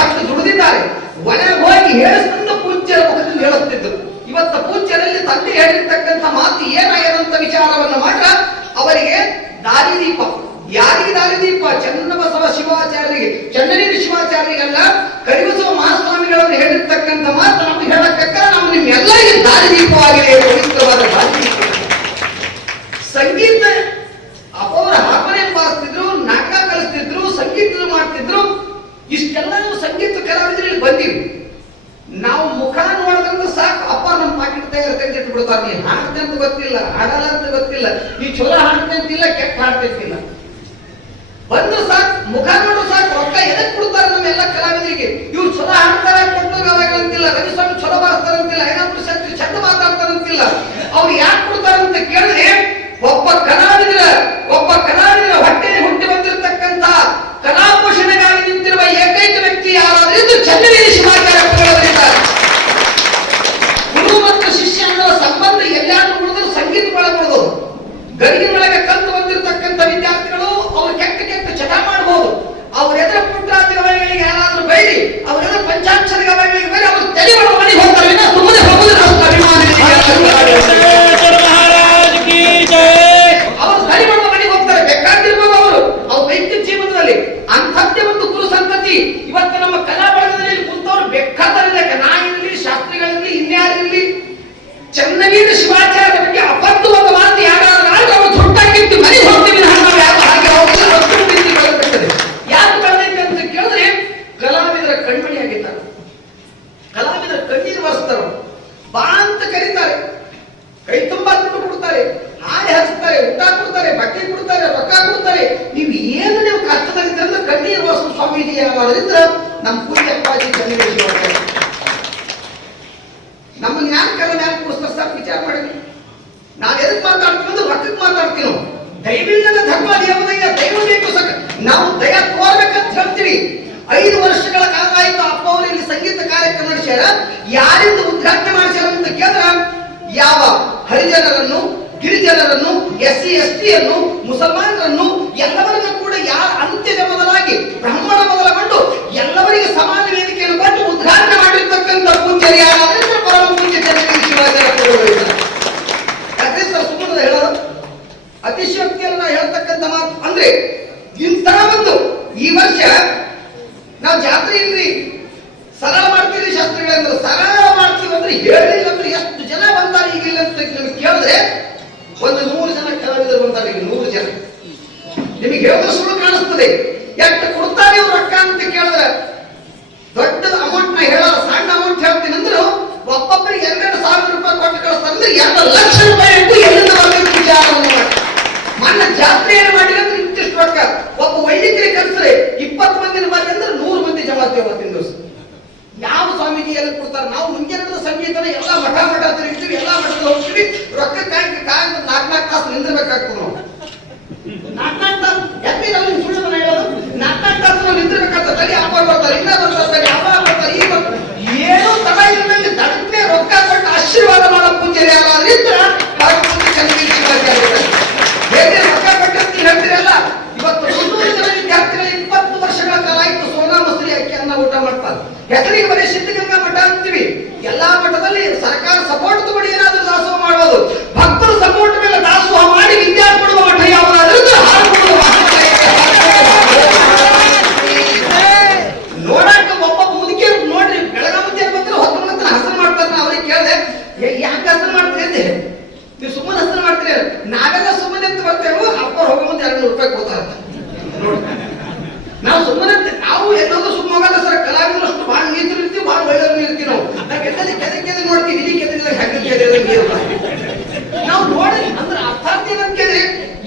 ಅಷ್ಟು ದುಡಿದಿದ್ದಾರೆ. ಒಳಗೆ ಹೋಗಿ ಹೇಳಿಸಿದ ಪೂಜ್ಯರ ಮುಖದಿಂದ ಹೇಳುತ್ತಿದ್ದರು. ಇವತ್ತ ಪೂಜ್ಯರಲ್ಲಿ ತಂದೆ ಹೇಳಿರ್ತಕ್ಕಂಥ ಮಾತು ಏನಾಗಿರುವಂತ ವಿಚಾರವನ್ನು ಮಾತ್ರ ಅವರಿಗೆ ದಾರಿದೀಪ. ಯಾರಿಗೆ ದಾರಿದೀಪ? ಚನ್ನಬಸವ ಶಿವಾಚಾರ್ಯರಿಗೆ, ಚನ್ನಗಿರಿ ಶಿವಾಚಾರ್ಯರಿಗೆಲ್ಲ ಕರಿಬಸವ ಮಹಾಸ್ವಾಮಿಗಳವರು ಹೇಳಿರ್ತಕ್ಕಂಥ ಮಾತು ನಮ್ಗೆ ಹೇಳಕ್ಕ ನಾವು ನಿಮ್ಮೆಲ್ಲರಿಗೆ ದಾರಿದೀಪವಾಗಿದೆ, ಪವಿತ್ರವಾದ ದಾರಿದೀಪ. ಸಂಗೀತ ಅಪ್ಪವರ ಹಾರ್ಮೋನಿಯಂ ಬಾರಿಸ್ತಿದ್ರು, ನಾಟಕ ಕಲಿಸ್ತಿದ್ರು, ಸಂಗೀತ ಮಾಡ್ತಿದ್ರು. ಇಷ್ಟೆಲ್ಲ ನಾವು ಸಂಗೀತ ಕಲಾವಿದರಲ್ಲಿ ಬಂದಿವಿ. ನಾವು ಮುಖ ನೋಡಿದ್ರೆ ಸಾಕು ಅಪ್ಪ ನಮ್ಮ ಪಾಕೆಟ್ ತೆಗೆದು ಇಟ್ಬಿಡ್ತಾರೆ. ನೀ ಹಾಡ್ತೆ ಅಂತ ಗೊತ್ತಿಲ್ಲ, ಹಾಡಲ್ಲ ಅಂತ ಗೊತ್ತಿಲ್ಲ, ನೀ ಚಲೋ ಹಾಡ್ತೆ ಅಂತಿಲ್ಲ, ಕೆಟ್ಟ ಹಾಡ್ತಿಲ್ಲ. ಬಂದು ಸಾಕು, ಮುಖ ನೋಡು ಸಾಕು, ರೊಕ್ಕ ಎದಕ್ ಕೊಡ್ತಾರೆ ನಮ್ಮ ಎಲ್ಲ ಕಲಾವಿದರಿಗೆ. ಇವ್ರು ಚಲೋ ಹಾಡ್ತಾರೆ ಕೊಟ್ಟು ಅಂತಿಲ್ಲ, ರವಿಸ್ವಾಮಿ ಚಲೋ ಬಾರಿಸ್ತಾರಂತಿಲ್ಲ, ಏನಾದ್ರು ಶಕ್ತಿ ಚಂದ ಮಾತಾಡ್ತಾರಂತಿಲ್ಲ. ಅವ್ರು ಯಾಕೆ ಕೊಡ್ತಾರೆ ಅಂತ ಕೇಳಿದ್ರೆ ಒಬ್ಬ ಕಲಾವಿದರ ಹೊಟ್ಟೆಯಲ್ಲಿ ಹುಟ್ಟಿ ಬಂದಿರತಕ್ಕಂತ ಕಲಾಪೋಷಣೆಗಾಗಿ ನಿಂತಿರುವ ಏಕೈಕ ವ್ಯಕ್ತಿ ಯಾರಾದ್ರೂ ಇದು ಚನ್ನಗಿರಿ ಶಿವಾಚಾರ್ಯ ಪುರವರಿದ್ದಾರೆ. ಗುರು ಮತ್ತು ಶಿಷ್ಯ ಅನ್ನೋ ಸಂಬಂಧ ಎಲ್ಲಾದ್ರೂ ಉಳಿದ್ರು ಸಂಗೀತ ಒಳಗೊಳದು. ಗರಿಗಿನೊಳಗೆ ಕಲ್ತು ಬಂದಿರತಕ್ಕಂಥ ವಿದ್ಯಾರ್ಥಿಗಳು ಅವ್ರು ಕೆಟ್ಟ ಚಟ ಮಾಡಬಹುದು. ಅವ್ರ ಎದುರ ಪುಟ್ಟಾದಿ ಗವಳಿಗಳಿಗೆ ಯಾರಾದ್ರೂ ಬೈರಿ, ಅವ್ರ ಎದುರ ಪಂಚಾಕ್ಷರ ಗವಳಿಗಳಿಗೆ ಬೈರಿ, ಅವ್ರು ತಲೆ ಒಳ ಮನೆಗೆ ಹೋಗ್ತಾರೆ, ಸುಮ್ಮನೆ ಹೋಗುದು ನಾವು ಅಭಿಮಾನಿ. ಅವರು ತಲೆ ಒಳ ಮನೆಗೆ ಹೋಗ್ತಾರೆ, ಬೇಕಾಗಿರ್ಬೋದು ಅವರು ಅವ್ರ ವೈದ್ಯ ಜೀವನದಲ್ಲಿ. ಅಂಥದ್ದೇ ಒಂದು ಗುರು ಸಂತತಿ ಇವತ್ತು ನಮ್ಮ ಕಲಾ ಬಳಗದಲ್ಲಿ ಕುಂತವ್ರು ಬೇಕಾದರಿಲ್ಲ. ನಾ ಇರಲಿ, ಶಾಸ್ತ್ರಿಗಳಲ್ಲಿ, ಇನ್ಯಾರಿರಲಿ, ಚನ್ನಗಿರಿ ಶಿವಾಚಾರ್ಯ ಬಗ್ಗೆ ಅಬದ್ಧವಾದ ಮಾತು ಯಾರಾದ್ರೂ ಅವರು ದೊಡ್ಡಾಗಿತ್ತು ಮನೆಗೆ ಹೋಗ್ತೀವಿ. ನಾವು ಯಾವ ಹಾಗೆ ಹೋಗಿಲ್ಲ, ಯಾಕೆ ಬೆಳೆದೈತೆ ಅಂತ ಕೇಳಿದ್ರೆ ಕಲಾವಿದರ ಕಣ್ಮಣಿ ಆಗಿದ್ದಾರೆ. ಕಲಾವಿದರ ಕಣ್ಣೀರು ಬರ್ಸ್ತಾರೆ, ಬಾ ಅಂತ ಕರೀತಾರೆ, ಕೈ ತುಂಬಾ ದುಡ್ಡು ಕೊಡ್ತಾರೆ, ಹಾಡಿ ಹಚ್ತಾರೆ, ಊಟ ಕೊಡ್ತಾರೆ, ಬಟ್ಟೆ ಕೊಡ್ತಾರೆ, ರೊಕ್ಕ ಕೊಡ್ತಾರೆ. ನೀವು ಕಷ್ಟದಲ್ಲಿದ್ದರೆ ಕಣ್ಣೀರು ಬರ್ಸುವ ಸ್ವಾಮೀಜಿ ಯಾರಾದ್ರಿಂದ ನಮ್ಮ ಪೂಜ್ಯ ಅಪ್ಪಾಜಿ ಚನ್ನಗಿರಿ ಶಿವಾಚಾರ್ಯ. ನಮ್ಮನ್ನ ಯಾಕೆ ಕೂಡಿಸ್ತಾರೆ ಸರ್? ವಿಚಾರ ಮಾಡಿದ್ವಿ. ನಾವ್ ಎದಕ್ ಮಾತಾಡ್ತೀವಿ ಅಂದ್ರೆ ರೊಕ್ಕಕ್ಕೆ ಮಾತಾಡ್ತೀವಿ. ದೈವಿಲ್ಲದ ಧರ್ಮ ದೇವದಯ್ಯ, ದೈವ ಬೇಕು ಸಕ ನಾವು ದಯ ತೋರ್ಬೇಕಂತ ಹೇಳ್ತೀವಿ. 5 ವರ್ಷಗಳ ಕಾಲ ಆಯ್ತು ಅಪ್ಪ ಅವರು ಇಲ್ಲಿ ಸಂಗೀತ ಕಾರ್ಯಕ್ರಮ ನಡೆಸ್ಯಾರ. ಯಾರಿಂದ ಉದ್ಘಾಟನೆ ಮಾಡಿಸ್ಯಾರ ಅಂತ ಕೇಳಿದ್ರ ಯಾವ ಹರಿಜನರನ್ನು, ಗಿರಿಜನರನ್ನು, SC ST ಯನ್ನು, ಮುಸಲ್ಮಾನರನ್ನು ಎಲ್ಲವರನ್ನು ಕೂಡ ಯಾರ ಅಂತ್ಯದ ಮೊದಲಾಗಿ ಬ್ರಾಹ್ಮಣ ಮೊದಲುಗೊಂಡು ಎಲ್ಲವರಿಗೆ ಸಮಾನ ವೇದಿಕೆಯನ್ನು ಕೊಟ್ಟು ಉದ್ಘಾಟನೆ ಮಾಡಿರ್ತಕ್ಕಂಥ ಪೂಜ್ಯರು ಯಾರಾದ್ರೆ ಪರಮ ಪೂಜ್ಯ ಚನ್ನಗಿರಿ ಶಿವಾಚಾರ್ಯ ಪುರವರಿದ್ದಾರೆ. ಯಾಕ್ರಿ ಸರ್ ಸುಮ್ಮನೆ ಹೇಳೋದು ಅತಿಶಯೋಕ್ತಿಯನ್ನು ನಾವು ಹೇಳ್ತಕ್ಕಂಥ ಮಾತು ಅಂದ್ರೆ ಇಂಥ ಒಂದು ಈ ವರ್ಷ ನಾವು ಜಾತ್ರೆ ಇಲ್ರಿ ಸರಳ ಮಾಡ್ತೀವಿ ಶಾಸ್ತ್ರಿಗಳಂದ್ರೆ ಸರಳ ಮಾಡ್ತೀವಿ ಅಂದ್ರೆ ಹೇಳಿಲ್ಲ ಅಂದ್ರೆ ಎಷ್ಟು ಜನ ಬಂದಾರೆ ಈಗಿಲ್ಲ ಅಂತ ನಿಮಗೆ ಕೇಳಿದ್ರೆ ಒಂದು 100 ಜನ ಕಲಾವಿದರು ಬಂದಾರೆ. ಈಗ 100 ಜನ ನಿಮಗೆ ಹೇಳಿದ್ರೆ ಸುಳ್ಳು ಕಾಣಿಸ್ತದೆ. ಎಷ್ಟು ಕೊಡ್ತಾರೆ ಇವ್ರು ರೊಕ್ಕ ಅಂತ ಕೇಳಿದ್ರೆ ದೊಡ್ಡ ಅಮೌಂಟ್ ನ ಹೇಳೋದು, ಸಣ್ಣ ಅಮೌಂಟ್ ಹೇಳ್ತೀನಿ ಅಂದ್ರೆ ಒಬ್ಬೊಬ್ಬರಿಗೆ 2,000 ರೂಪಾಯಿ ಕೊಟ್ಟು ಕಳಿಸ್ತಾರೆ ಅಂದ್ರೆ 2 ಲಕ್ಷ ರೂಪಾಯಿ ಎಲ್ಲಿಂದ ಬರಬೇಕು ವಿಚಾರವನ್ನು ಮಾಡಿ. ಮೊನ್ನೆ ಜಾತ್ರೆಯನ್ನು ಮಾಡಿದ್ರೆ ಇಂತಿಷ್ಟು ರೊಕ್ಕ. ಒಬ್ಬ ವೈದಿಕರಿಗೆ ಕಲಿಸ್ರೆ 20 ಮಂದಿನ ಬಾರಿ ಅಂದ್ರೆ 100 ಮಂದಿ ಜಮಾತಿ ಅವತ್ತಿನ ದಿವಸ. ಯಾವ ಸ್ವಾಮೀಜಿ ಎಲ್ಲಿ ಕೊಡ್ತಾರೆ ಮಾಡ್ತಾರೆ. ನಾವು ಮುಂಜಾನೆ ಸಂಗೀತನ ಎಲ್ಲ ಮಠ ತಿರುಗ್ತೀವಿ, ಎಲ್ಲ ಮಠದಲ್ಲಿ ಹೋಗ್ತೀವಿ, ರೊಕ್ಕಕ್ಕಾಗಿ ನಾಲ್ಕು ತಾಸು ನಿಂದಿರ್ಬೇಕಾಗ್ತದೆ ನಾವು. ನಾಲ್ಕು ತಾಸು ಯಾಕೆ ನಾವು ಸುಳ್ಳು ಹೇಳೋದು? ನಾಲ್ಕು ತಾಸು ನಾವು ನಿಂದಿರ್ಬೇಕಾಗ್ತದೆ. ತಲೆ ಅಪ್ಪ ಬರ್ತಾರೆ, ಇನ್ನ ಬರ್ತಾರೆ, ಅಪ್ಪ ಬರ್ತಾರೆ, ಈ ಏನು ತಡ ಇದ್ರಲ್ಲಿ ದಡಕ್ಕೆ ರೊಕ್ಕ ಕೊಟ್ಟು ಆಶೀರ್ವಾದ ಮಾಡೋ ಪೂಜೆ ಯಾರಾದ್ರಿಂದ ಚಂದ್ರಗಿರಿ ಶಿವಾಜಿ ಆಗಿರ್ತಾರೆ. ಹೇಗೆ ರೊಕ್ಕ ಕೊಟ್ಟಿರ್ತೀವಿ ಹೇಳ್ತೀರಲ್ಲ, ಇವತ್ತು 300 ಜನ ವಿದ್ಯಾರ್ಥಿಗಳು 20 ವರ್ಷಗಳ ಕಾಲ ಆಯ್ತು ಸೋನಾ ಮಸೂರಿ ಅಕ್ಕಿಯನ್ನ ಊಟ ಮಾಡ್ತಾರೆ. ಹೆಸರಿಗೆ ಬರೀ ಸಿದ್ಧಗಂಗಾ ಮಠ ಅಂತೀವಿ. ಎಲ್ಲಾ ಮಠದಲ್ಲಿ ಸರ್ಕಾರ ಸಪೋರ್ಟ್ ತಗೊಂಡು ಏನಾದ್ರೂ ದಾಸೋಹ ಮಾಡಬಹುದು. ಭಕ್ತರು ಸಪೋರ್ಟ್ ಮೇಲೆ ದಾಸೋಹ ಮಾಡಿ ವಿದ್ಯಾ ಕೊಡುವ ಮಠ ಯಾವುದಾದ್ರೂ ನೋಡಾಕ ಒಬ್ಬ ಮುದುಕಿ ನೋಡ್ರಿ, ಬೆಳಗಾವಿ ಬಂದ್ರೆ ಹೊತ್ತು ಮಂತ್ರ ಹಸನ್ ಮಾಡ್ತಾರೆ. ಅವ್ರಿಗೆ ಕೇಳಿದೆ, ಯಾಕೆ ಹಸನ್ ಮಾಡ್ತೀರಿ ಅಂದೆ. ನೀವು ಸುಮ್ಮನೆ ಹಸನ್ ಮಾಡ್ತೀರಿ, ನಾವೆಲ್ಲ ಸುಮ್ಮನೆ ಅಂತ ಬರ್ತೇವೆ. ಅಪ್ಪ ಹೋಗೋ ಮುಂದೆ 200 ರೂಪಾಯಿ ಕೊಡ್ತಾರ. ನೋಡಿ, ನಾವು ಸುಮ್ಮನೆ ನಾವು ಎಲ್ಲೋದು ಸುಮ್ಮನೆ ಹೋಗಲ್ಲ ಸರ್. ಕಲಾವಿದರು ಅಷ್ಟು ಭಾಳ ನೀರು ಇರ್ತೀವಿ, ಭಾಳ ಒಳ್ಳೆಯವ್ರು ಇರ್ತೀವಿ. ನಾವು ಎಲ್ಲದಲ್ಲಿ ಕೆದೆ ನೋಡ್ತೀವಿ, ಇಲ್ಲಿ ಕೆದೆ ನಾವು ನೋಡಿ ಅಂದ್ರೆ ಅರ್ಥಾತ್ ಏನಂತ ಕೇಳಿ,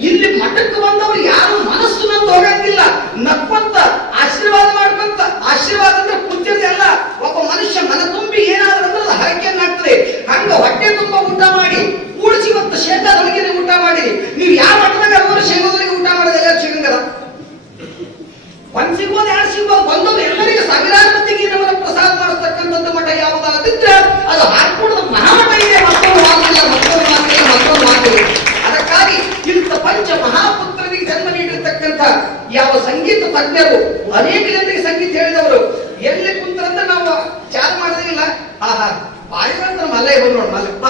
ಇಲ್ಲಿ ಮಠಕ್ಕೆ ಬಂದವರು ಯಾರು ಮನಸ್ಸು ನಂದು ಹೋಗಂಗಿಲ್ಲ, ನಕ್ಕೊಂತ ಆಶೀರ್ವಾದ ಮಾಡ್ಕೊಂತ. ಆಶೀರ್ವಾದ ಅಂದ್ರೆ ಕುಂತಿರ್ದಲ್ಲ, ಒಬ್ಬ ಮನುಷ್ಯ ಮನ ತುಂಬಿ ಏನಾದ್ರೂ ಅಂದ್ರೆ ಅದು ಹರಕೆಯನ್ನಾಗ್ತದೆ. ಹಂಗ ಹೊಟ್ಟೆ ತುಂಬ ಊಟ ಮಾಡಿ ಕೂಡಿಸಿ ಇವತ್ತು ಶೇಂಗಾದೊಳಗೆ ಊಟ ಮಾಡಿ. ನೀವು ಯಾವ ಮಠದಾಗ ಅವರು ಶೇಂಗಾದೊಳಗೆ ಊಟ ಮಾಡೋದು ಎಲ್ಲ ಸಿಗಂಗದ. ಒಂದ್ ಸಿಗ್ಬೋದು, 2 ಸಿಗ್ಬೋದು, ಬಂದವರು ಎಲ್ಲರಿಗೆ ಸಾವಿರಾರು ಮಂದಿಗೆ ನಮ್ಮನ್ನ ಪ್ರಸಾದ ಮಾಡಿಸ್ತಕ್ಕಂಥದ್ದು ಮಠ ಯಾವುದಾದಿದ್ರೆ ಅದು ಹಾಕ್ಬಿಡೋದು ಮಹಾಮಠ ಇದೆ. ಮತ್ತೊಂದು ಮಾತಿಲ್ಲ. ಅದಕ್ಕಾಗಿ ಇಂಥ ಪಂಚ ಮಹಾಪುತ್ರರಿಗೆ ಜನ್ಮ ನೀಡಿರ್ತಕ್ಕಂಥ ಯಾವ ಸಂಗೀತ ತಜ್ಞರು, ಅನೇಕ ಜನರಿಗೆ ಸಂಗೀತ ಹೇಳಿದವರು ಎಲ್ಲಿ ಕುಂತರಂದ್ರೆ ನಾವು ಚಾಲು ಮಾಡೋದಿಲ್ಲ. ಆಹಾ ಬಾಯಿವಂತ ಮಲ್ಲ ಇವರು ನೋಡಿ, ಮಲ್ಲಪ್ಪ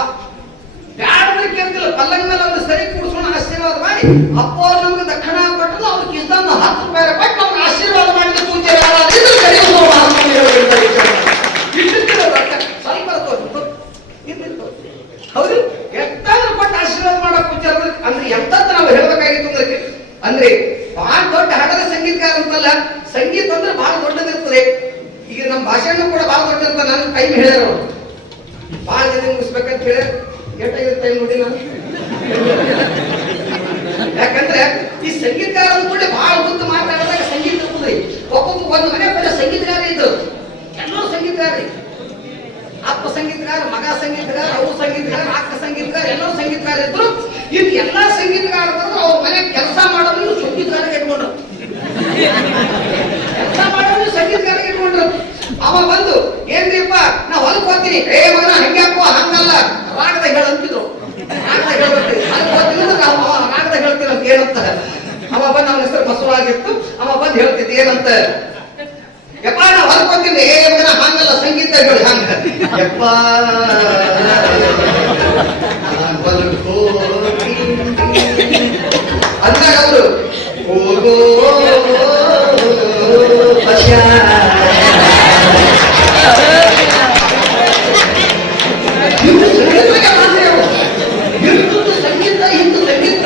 ಬ್ಯಾಡಂದ್ರೆ ಕೇಳ್ತಿಲ್ಲ. ಪಲ್ಲಂಗ ಮೇಲೆ ಒಂದು ಸರಿ ಕೂಡಿಸೋಣ, ಆಶೀರ್ವಾದ ಮಾಡಿ ಅಪ್ಪ ನಮ್ಗೆ ದಕ್ಷಿಣ ಕೊಟ್ಟರು, ಅವ್ರ ಕಿಸ್ದಂದು 10 ರೂಪಾಯಿ ಕೊಟ್ಟು ನಮ್ಗೆ ಆಶೀರ್ವಾದ ಮಾಡಿದ ಪೂಜೆ ಹೌದು. ಎಷ್ಟಾದ್ರೂ ಕೊಟ್ಟು ಆಶೀರ್ವಾದ ಮಾಡೋ ಪೂಜೆ ಅಂದ್ರೆ ಎಂತದ್ದು ನಾವು ಹೇಳ್ಬೇಕಾಗಿತ್ತು ಅಂದ್ರೆ ಬಹಳ ದೊಡ್ಡ ಹಾಡದ ಸಂಗೀತಗಾರ ಅಂತಲ್ಲ. ಸಂಗೀತ ಅಂದ್ರೆ ಬಹಳ ದೊಡ್ಡದಿರ್ತದೆ. ಈಗ ನಮ್ಮ ಭಾಷೆನೂ ಕೂಡ ಬಹಳ ದೊಡ್ಡದಿರ್ತ. ನಾನು ಟೈಮ್ ಹೇಳ್ಯಾರ ಅವರು ಬಹಳ ಜನ ಮುಗಿಸ್ಬೇಕಂತ ಹೇಳಿ ಎಷ್ಟಾಗಿರುತ್ತೆ ಟೈಮ್ ನೋಡಿ ನಾನು. ಯಾಕಂದ್ರೆ ಈ ಸಂಗೀತಗಾರ ಕೂಡ ಬಹಳ ಉದ್ದ ಮಾತಾಡಿದಾಗ ಸಂಗೀತ ಇರ್ತದೆ. ಒಬ್ಬೊಬ್ಬ ಒಂದು ಮನೆ ಕೂಡ ಸಂಗೀತಗಾರ ಇದ್ರು, ಎಲ್ಲರೂ ಸಂಗೀತಗಾರ. ಅಪ್ಪ ಸಂಗೀತಗಾರ, ಮಗ ಸಂಗೀತಗಾರ, ಅವ್ರ ಸಂಗೀತಗಾರ, ಅಕ್ಕ ಸಂಗೀತಗಾರ, ಎಲ್ಲರೂ ಸಂಗೀತಗಾರ ಇದ್ರು. ಇದು ಎಲ್ಲಾ ಸಂಗೀತಗಾರ ಬಂದ್ರು ಅವ್ರ ಮನೆ ಕೆಲಸ ಮಾಡೋದು ಸಂಗೀತಗಾರ ಇಟ್ಕೊಂಡ್ರು. ಕೆಲಸ ಮಾಡೋದು ಸಂಗೀತಗಾರ ಇಟ್ಕೊಂಡ್ರು. ಅವ ಬಂದು ಏನ್ರಿಪ್ಪ ನಾ ಹೊಲಕ್ ಹೋಗ್ತೀನಿ, ಏ ಮಗನ ಹಂಗ್ಯಾಕೋ ಹಂಗಲ್ಲ ರಾಗದ ಹೇಳಂತಿದ್ರು. ರಾಗದ ಹೇಳ್ಬೇಕು, ರಾಗದ ಹೇಳ್ತೀನಿ ಅಂತ ಏನಂತ. ಅವ ಬಂದು ಅವನ ಹೆಸರು ಬಸವರಾಗಿತ್ತು. ಅವ ಬಂದು ಹೇಳ್ತಿದ್ದ ಏನಂತ, ಯಪ್ಪ ನಾ ಹೊಲಕ್ ಹೋಗ್ತೀನಿ, ಏ ಮಗನ ಹಂಗಲ್ಲ ಸಂಗೀತ ಹೇಳಿ ಹಂಗ. ಯಪ್ಪ ಅಂದಾಗ ಅವರು ಹೋಗೋ ಸಂಗೀತ ಹಿಂದೂ ಸಂಗೀತ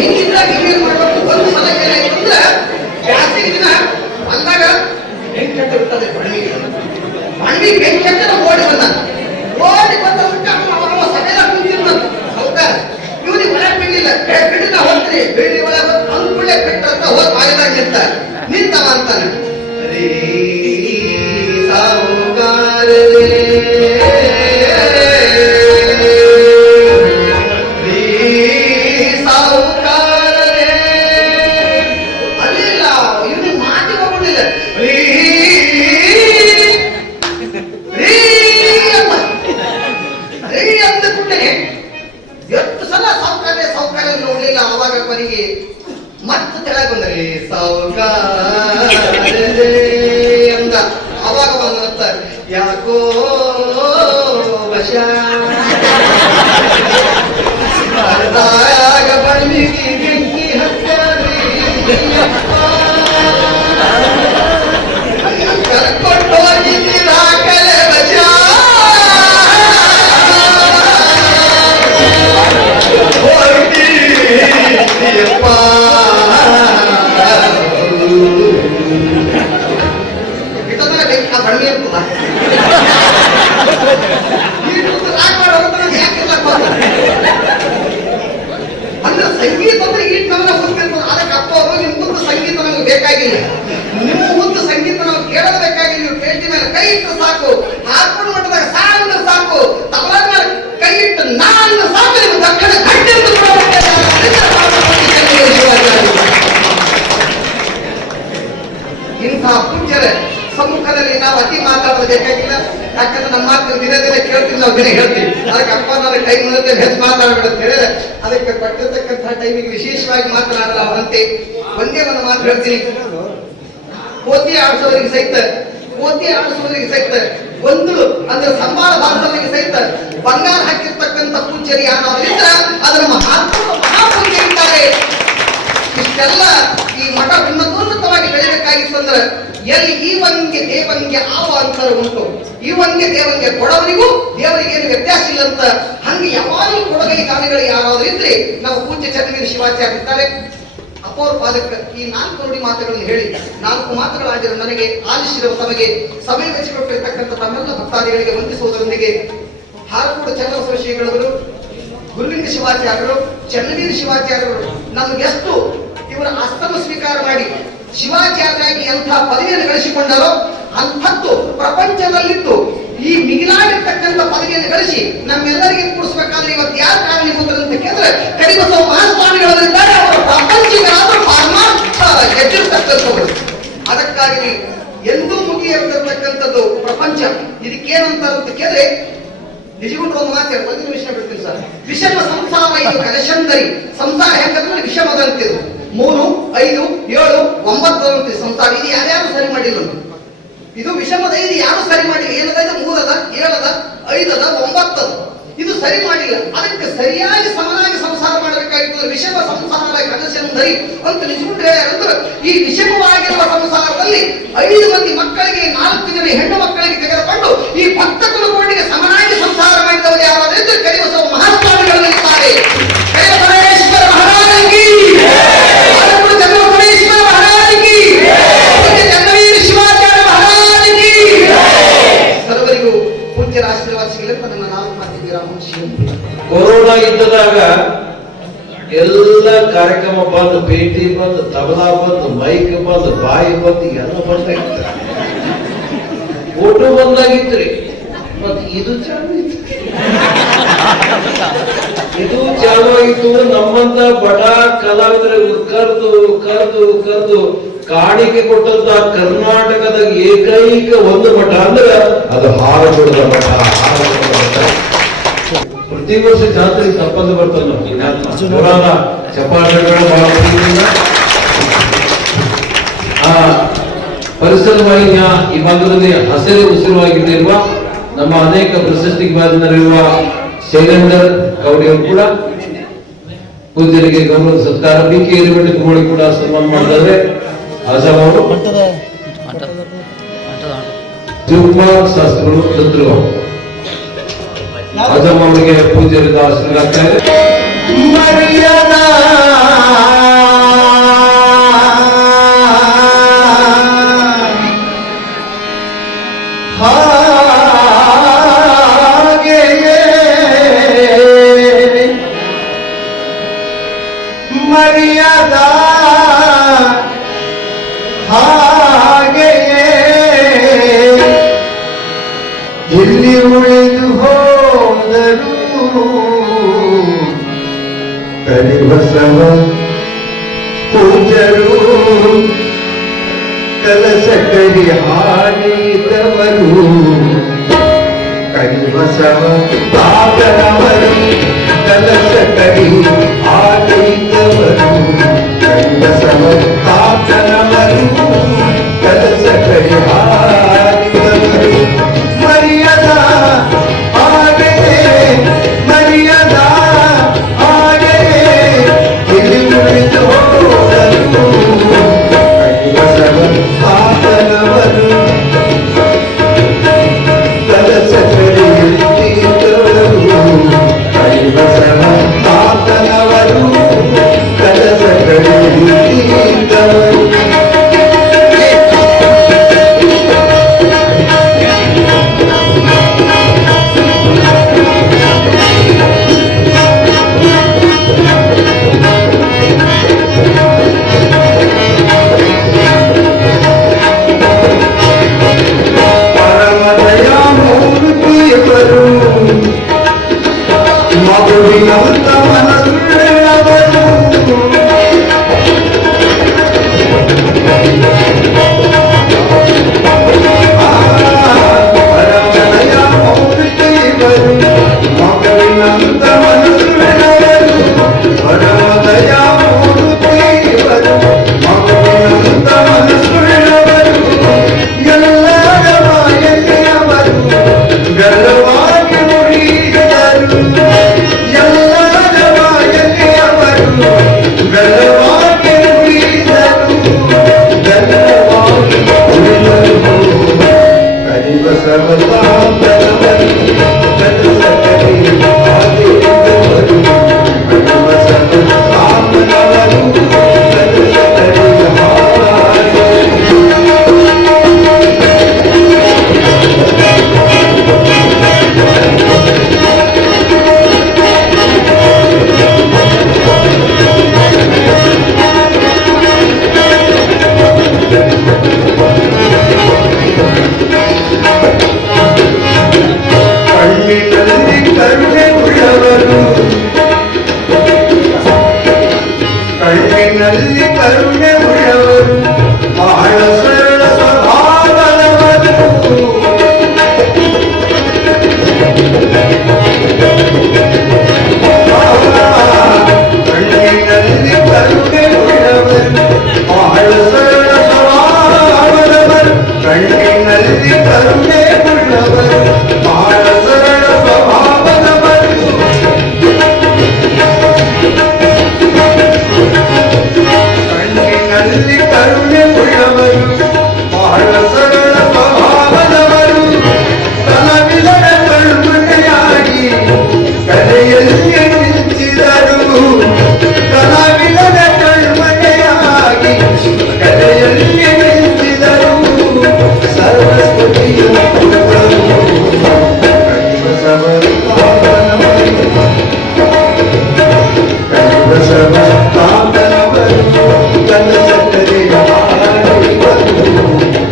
ಹಿಂಗಿದ್ದಾಗ ಏನ್ ಮಾಡ್ಬೇಕು. ಒಂದು ಸಲ ಏನಾಯ್ತು ಅಂದ್ರೆ ಬ್ಯಾಸಿಗೆ ದಿನ ಅಂದಾಗ ಬೆಂಕಿ ಹತ್ತಿರ್ತದೆ. ಮಣ್ಣಿಗೆ ಬೆಂಕಿ ಹತ್ತಿರ ಓಡಿ ಬಂದ ಸಭೆಲ್ಲ ಕುಂತಿರ್ತ ಹೌದಾ. ಇವನಿಗೆ ಒಳಗೆ ಬಿಡ್ಲಿಲ್ಲ, ಬಿಡಿದ ಹೋಗ್ತೀನಿ ಬಿಡಿ ಒಳಗೆ ಅಂದ್ಕೊಳ್ಳೆ ಬಿಟ್ಟಂತ ಹೋದ್ ಬಾಯಿದಾಗ ನಿಂತವ ಅಂತಾನೆ. ಅಲ್ಲಿಲ್ಲ ಇವನಿಗೆ ಮಾತಿ ಹೋಗ್ಬಿಟ್ಟಿಲ್ಲ. ಅಂತ ಕೂಡಲೇ ಎಷ್ಟು ಸಲ ಸೌಕರ್ಯ ನೋಡ್ಲಿಲ್ಲ. ಅವಾಗ ಕೊನೆಗೆ ಮತ್ತೆ ತೆಳಗ್ ಬಂದ್ರಿ ಸೌಕರ್ಯ ಅಂದ. ಅವಾಗ ಒಂದ ಯಾಕೋ ವಶ ಬಣ್ಣಿಗೆ ಬೆಂಕಿ ಕರ್ಕೊಂಡು ಹೋಗಿದ್ದೀರ ಕಲೆ ವಶ ಆದ್ಮೇಲೆ ಸಮ್ಮುಖದಲ್ಲಿ ನಾವು ಅತಿ ಮಾತಾಡೋದು ಬೇಕಾಗಿಲ್ಲ. ಯಾಕಂದ್ರೆ ನಮ್ಮ ಮಾತು ದಿನೇ ದಿನೇ ಕೇಳ್ತೀವಿ, ನಾವು ದಿನೇ ಹೇಳ್ತೀವಿ. ಅದಕ್ಕೆ ಅಪ್ಪ ನಾನು ಟೈಮ್ ಇರುತ್ತೆ, ಹೆಚ್ಚು ಮಾತಾಡಬೇಡ ಅಂತ ಹೇಳಿದ್ರೆ ಅದಕ್ಕೆ ಕೊಟ್ಟಿರ್ತಕ್ಕಂಥ ಟೈಮಿಗೆ ವಿಶೇಷವಾಗಿ ಮಾತನಾಡಲಾರಂತೆ ಒಂದೇ ಒಂದು ಮಾತು ಹೇಳ್ತೀನಿ. ಕೋತಿ ಆಡಿಸೋರಿಗೆ ಸಹಿತ ಒಂದು ಅಂದ್ರೆ ಸಂಬಾಳ ಭಾರತವರಿಗೆ ಸಹಿತ ಬಂಗಾರ ಹಾಕಿರ್ತಕ್ಕಂಥ ಪೂಜ್ಯರು ಯಾರಾದ್ರೂ ಇದ್ರೆ ಅದರ ಮಹಾಪೂಜ್ಯ ಇದ್ದಾರೆ. ಇಷ್ಟೆಲ್ಲ ಈ ಮಠ ಉನ್ನತೋನ್ನತವಾಗಿ ಬೆಳೆಯಬೇಕಾಗಿತ್ತಂದ್ರೆ ಎಲ್ಲಿ ಈ ವಂಗೆ ದೇವಂಗೆ ಆವ ಅಂತರ ಉಂಟು. ಈ ವಂಗೆ ದೇವಂಗೆ ಕೊಡವರಿಗೂ ದೇವರಿಗೆ ಏನು ವ್ಯತ್ಯಾಸ ಇಲ್ಲ ಅಂತ ಹಂಗೆ ಯಾವಾಗಲೂ ಕೊಡಗೈ ಗಾಮಿಗಳು ಯಾರಾದ್ರೂ ಇದ್ರೆ ನಾವು ಪೂಜ್ಯ ಚನ್ನವೀರ ಶಿವಾಚಾರ್ಯ ಇದ್ದಾರೆ. ಅಪೋರ್ ಪಾದಕ ಈ 4 ನುಡಿ ಮಾತುಗಳನ್ನು ಹೇಳಿ 4 ಮಾತುಗಳಾಗಿರೋ ನನಗೆ ಆಲಿಸಿರುವ ತಮಗೆ ಸಮಯ ವೆಚ್ಚಿಕೊಟ್ಟಿರ್ತಕ್ಕಂಥ ತಮ್ಮೆಲ್ಲ ಭಕ್ತಾದಿಗಳಿಗೆ ವಂದಿಸುವುದರೊಂದಿಗೆ ಹಾರಕೋಡು ಚನ್ನಬಸವ ಶ್ರೀಗಳವರು, ಗುರುಲಿಂಗ ಶಿವಾಚಾರ್ಯರು, ಚನ್ನವೀರ ಶಿವಾಚಾರ್ಯರು ನಮಗೆಷ್ಟು ಇವರ ಆಸ್ತಮ ಸ್ವೀಕಾರ ಮಾಡಿ ಶಿವಾಚಾರ್ಯರಾಗಿ ಎಂಥ ಪದವಿಯನ್ನು ಗಳಿಸಿಕೊಂಡರೋ ಅಂಥದ್ದು ಪ್ರಪಂಚದಲ್ಲಿದ್ದು ಈ ಮಿಗಿಲಾಗಿರ್ತಕ್ಕಂಥ ಪದವಿಯನ್ನು ಗಳಿಸಿ ನಮ್ಮೆಲ್ಲರಿಗೆ ಕೂಡಿಸಬೇಕಾದ್ರೆ ಇವತ್ತು ಯಾರು ಕಾರಣೀಭೂತರು ಅಂತ ಕೇಳಿದ್ರೆ ಕಡಿಬಸವ ಮಹಾಸ್ವಾಮಿಗಳಲ್ಲಿದ್ದಾರೆ. ಅವರು ಪ್ರಪಂಚಿಗರಾದರೂ ಪರಮಾರ್ಥ ಗೆದ್ದಿರ್ತಕ್ಕಂಥವರು. ಅದಕ್ಕಾಗಿ ಎಂದೂ ಮುಗಿಯಿರತಕ್ಕಂಥದ್ದು ಪ್ರಪಂಚ. ಇದಕ್ಕೇನಂತ ಅಂತ ಕೇಳಿದ್ರೆ ನಿಜಗುಂಡ್ರ ಒಂದು ಮಾತು ಒಂದು ವಿಷಯ ಬಿಡ್ತೀನಿ ಸರ್. ವಿಷಮ ಸಂಸಾರ ಇದು ಕಲಶಂದರಿ. ಸಂಸಾರ ಹೆಂಗಂದ್ರೆ ವಿಷಮದಂತಿದ್ರು 3, 5, 7, 9 ಅಂತೆ ಸಂಸಾರ. ಇದು ಯಾರ್ಯಾರು ಸರಿ ಮಾಡಿಲ್ಲ. ಇದು ವಿಷಮದ. ಇದು ಯಾರು ಸರಿ ಮಾಡಿಲ್ಲ. ಏನದ? ಇದು 3 ಅದ, 7 ಅದ, 5 ಅದ, 9 ಅದ. ಇದು ಸರಿ ಮಾಡಿಲ್ಲ. ಅದಕ್ಕೆ ಸರಿಯಾಗಿ ಸಮನಾಗಿ ಸಂಸಾರ ಮಾಡಬೇಕಾಗಿತ್ತು. ವಿಷಮ ಸಂಸಾರ ಕನಸೆಂದರಿ ಅಂತ ನಿಜಗುಂಡ್ರ ಹೇಳ್ಯಾರಂದ್ರೆ ಈ ವಿಷಮವಾಗಿರುವ ಸಂಸಾರದಲ್ಲಿ 5 ಮಂದಿ ಮಕ್ಕಳಿಗೆ 4 ಜನ ಹೆಣ್ಣು ಮಕ್ಕಳಿಗೆ ತೆಗೆದುಕೊಂಡು ಈ ಭಕ್ತಕುಲ ಕೋಟಿಗೆ ಸಮನಾಗಿ ಸಂಸಾರ ಮಾಡಿದವರು ಯಾರಾದ್ರೂ ಕರಿಬಸವ ಮಹಾಸ್ವಾಮಿಗಳಿರ್ತಾರೆ. ಕರಿಬಸವೇಶ್ವರ ಮಹಾರಾಜನಿಗೆ, ಚನ್ನಬಸವೇಶ್ವರ ಮಹಾರಾಜನಿಗೆ, ಚನ್ನವೀರ ಶಿವಾಚಾರ್ಯ ಮಹಾರಾಜನಿಗೆ ಸರ್ವರಿಗೂ ಪೂಜ್ಯರ ಆಶೀರ್ವಾದ ಸಿಗಲಿ ಅಂತ ನನ್ನ 4 ಮಾತಿಗೆ ರಾಮವಂಶಿ. ಕೊರೋನಾ ಇದ್ದದಾಗ ಎಲ್ಲ ಕಾರ್ಯಕ್ರಮ ಬಂದು, ಭೇಟಿ ಬಂದು, ತಬಲಾ ಬಂದು, ಮೈಕ್ ಬಂದು, ಬಾಯಿ ಬಂದು, ಎಲ್ಲ ಬಂದಾಗಿತ್ತು. ಫೋಟೋ ಬಂದಾಗಿತ್ರಿ. ಮತ್ ಇದು ಚಾಲು ಇತ್ತು. ಇದು ಚಾಲು ಆಗಿತ್ತು. ನಮ್ಮಂತ ಬಡ ಕಲಾವಿದರಿಗೆ ಕರೆದು ಕಾಣಿಕೆ ಕೊಟ್ಟಂತ ಕರ್ನಾಟಕದ ಏಕೈಕ ಒಂದು ಮಠ ಅಂದ್ರೆ ಅದು ಹಾರಕೋಡದ ಮಠ. ಪ್ರತಿ ವರ್ಷ ಜಾತ್ರೆ ತಪ್ಪದು ಬರ್ತಲ್ಲ. ಪುರಾಣ ಚಪಾಟಗಳು ಬಹಳ ಪ್ರೀತಿಯಿಂದ ಪರಿಸರ ವಾಹಿನಿಯ ಈ ಭಾಗದಲ್ಲಿ ಹಸಿರು ಉಸಿರುವಾಗಿರುವ ನಮ್ಮ ಅನೇಕ ಪ್ರಶಸ್ತಿಗೆ ಭಾಜನರಿರುವ ಶೈಲೇಂದರ್ ಕೌಡಿಯವರು ಕೂಡ ಪೂಜ್ಯರಿಗೆ ಗೌರವ ಸತ್ಕಾರ, BK ಹಿರೇಮಠ ಕುಮಳಿ ಕೂಡ ಸನ್ಮಾನ ಮಾಡಿದ್ದಾರೆ. ಆಜಾಮ್ ಅವರು, ಶಿವಕುಮಾರ್ ಶಾಸ್ತ್ರಿಗಳು, ದತ್ತರು ಆಜಾಮ್ ಅವರಿಗೆ ಪೂಜ್ಯರಿಂದ ಆಶೀರ್ವಾದ ಆಗ್ತಾ ಇದೆ. ಮರ್ಯಾದಾ ಹಾಗೆಯೇ ಎಲ್ಲಿ ಉಳಿದು ಹೋದರು ಕರಿಬಸವ ಪೂಜರು, ಕಲಶ ಕರಿ ಹಾಡಿದವರು ಕರಿಬಸವ ಪಾದರವರು, ಕಲಶ ಕರಿ ಹಾಡಿದವರು ಕರಿಬಸವ ಪಾದರವರು, ಕಲಶ ಕರಿ ಹಾಡಿದವರು. ಮರ್ಯಾದಾ ಹಾಗೆಯೇ, ಮರ್ಯಾದಾ ಹಾಗೆಯೇ ಇಲ್ಲಿ ಉಳಿದು ಹೋದರು ಕರಿಬಸವ ಪಾದರವರು, ಕಲಶ ಕರಿ ಹಾಡಿದವರು ಕರಿಬಸವ ಪಾದರವರು. ಕಣ್ಣಿನಲ್ಲಿ ಕರುಣೆ ಉಳ್ಳವರು ಬಹಳ ಸರಳ ಸ್ವಭಾವದವರು ಕಣ್ಣಿನಲ್ಲಿ ಕರುಣೆ ಉಳ್ಳವರು ಬಹಳ ಸರಳ ಸ್ವಭಾವದವರು ಕಣ್ಣಿನಲ್ಲಿ ಕರುಣೆ ಉಳ್ಳವರು ಬಹಳ ಸರಳ ಸ್ವಭಾವದವರು ಕಣ್ಣಿನಲ್ಲಿ ಕರುಣೆ ಉಳ್ಳವರು ಬಹಳ ಸರಳ ಸ್ವಭಾವದವರು ಕಲಾವಿದರ ಕಣ್ಮನೆಯಾಗಿ ಕಲೆಯಲ್ಲಿ ನಿಂತಿದರು ಕಲಾವಿದರ ಕಣ್ಮನೆಯಾಗಿ ಕಲೆಯಲ್ಲಿ ನಿಂತಿದರು ಸರಸ್ವತಿಯ ಪುತ್ರರು ಕೈವಸವರು ತಾತನವರು ಕಲಸಕರೆಯ ಹಾಡಿದರು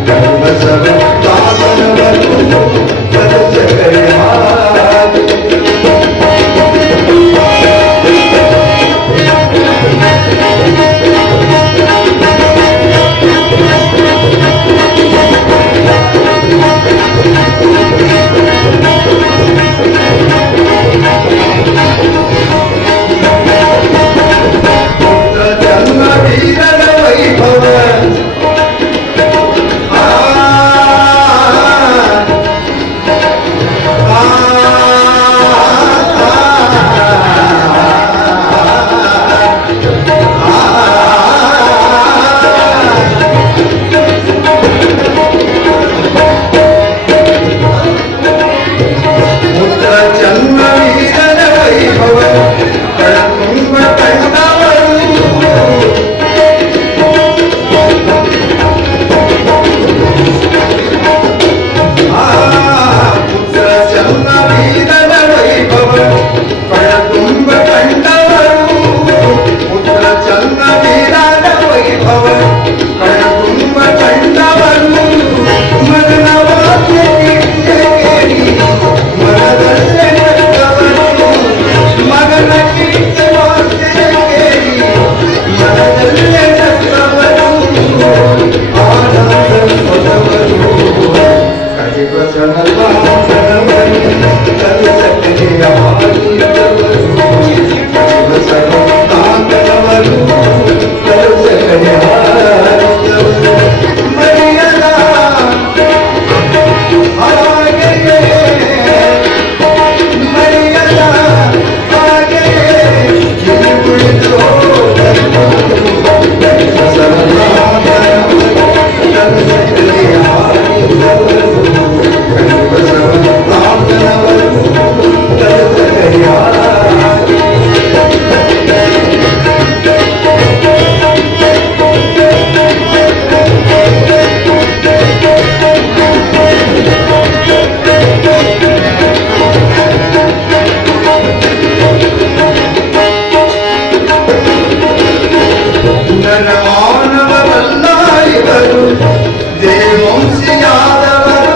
ಕೈವಸವ ತಾತನವರು ಕಲಸಕರೆಯ ಹಾಡಿದರು ಜನ್ಮ ವೀರರ ವೈಭವ ಪುತ್ರ ಜನ್ಮ ವೀರರ ವೈಭವ ಕಳಕುಂಭ ಕಂಡವರು ಪುತ್ರ ಜನ್ಮ ವೀರರ ವೈಭವ ಕಳಕುಂಭ ಕಂಡವರು ಪುತ್ರ ಜನ್ಮ ವೀರರ ವೈಭವ ಕಳಕುಂಭ ಕಂಡವರು ಮಗನ ವಾಕ್ಯ ಕೇಳಿ ಮನದಲ್ಲೇ ನಕ್ಕವರು ಮಗನ ಕೀರ್ತಿ ವಾಕ್ಯ ಕೇಳಿ ಮನದಲ್ಲೇ ನಕ್ಕವರು ಆನಂದ ಪದವರು ಕಲಿವಚನ ಪಾಠನವರು ಕಲಿಸಕರೆಯ ಹಾಡಿದವರು ಕಲಿವಚನ ತಾತನವರು ಕಲಿಸಕರೆಯ ಹಾಡಿದವರು ಮರೆಯದ ಹಾಗೆಯೇ ಮರೆಯದ ಹಾಗೆಯೇ ಇಲ್ಲಿ ಕುಳಿತು ಹೋದರು ಕಲಿವಚನ ತಾತನವರು ಕಲಿಸಕರೆಯ ಹಾಡಿದವರು ಕಲಿವಚನ ತಾತನವರು ಕಲಿಸಕರೆಯ ನರಮಾನವರಲ್ಲ ಇವರು ದೇವಂಶಿಯಾದವರು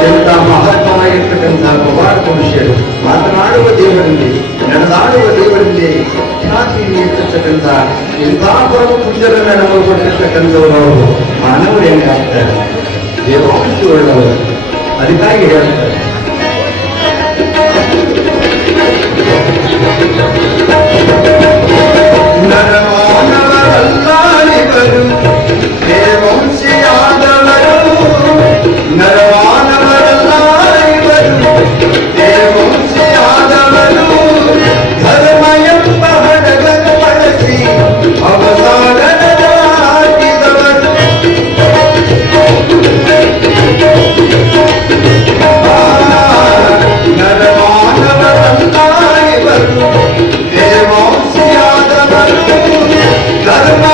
ಎಂಥ ಮಹತ್ವವಾಗಿರ್ತಕ್ಕಂಥ ಕುಮಾರ ಮನುಷ್ಯರು ಮಾತನಾಡುವ ದೇವರಲ್ಲಿ ನಡೆದಾಡುವ ದೇವರಲ್ಲಿ ಖ್ಯಾತಿ ನೀಡ್ತಿರ್ತಕ್ಕಂಥ ಇಂಥ ಪರಮ ಪೂಜ್ಯರನ್ನ ನಮಗೆ ಕೊಟ್ಟಿರ್ತಕ್ಕಂಥವರು ಅವರು ಮಾನವರು ಹೆಂಗೆ ಆಗ್ತಾರೆ ದೇವಾಂಶವುಳ್ಳವರು ಅದಕ್ಕಾಗಿ ಹೇಳ್ತಾರೆ ನರಮಾನವರಲ್ಲ ಇವರು ದೇವಂಶಿಯಾದವರು ನರಮಾನವರಲ್ಲ ಇವರು ದೇವಂಶಿಯಾದವರು ಧರ್ಮ ಎಂಬ ಹಡಗನ್ನು ಬಳಸಿ ಅವಸಾಗರದ ಹಾಕಿದವರು ನರಮಾನವರಲ್ಲ ಇವರು ದೇವಾಂಶಿಯಾದವರು ಧರ್ಮ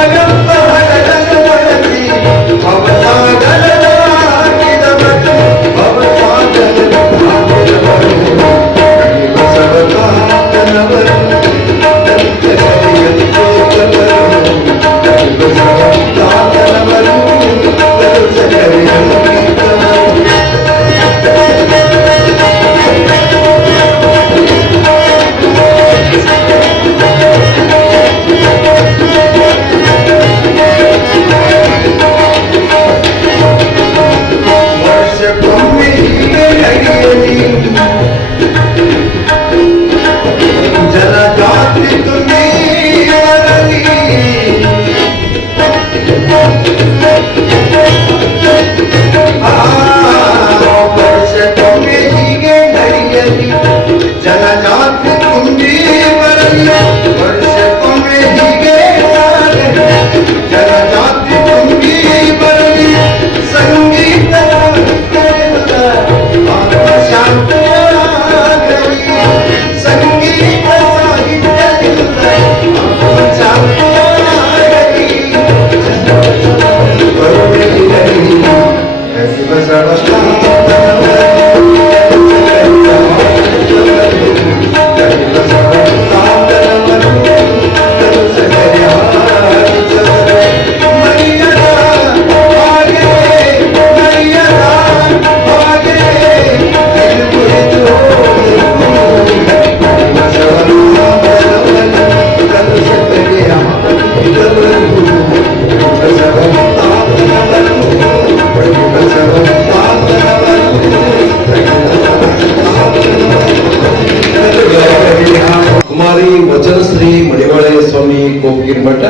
ಕುಮಾರಿ ವಚನಶ್ರೀ ಮಡಿವಾಳೆ ಸ್ವಾಮಿ ಕೋಪಗಿರಿ ಮಠ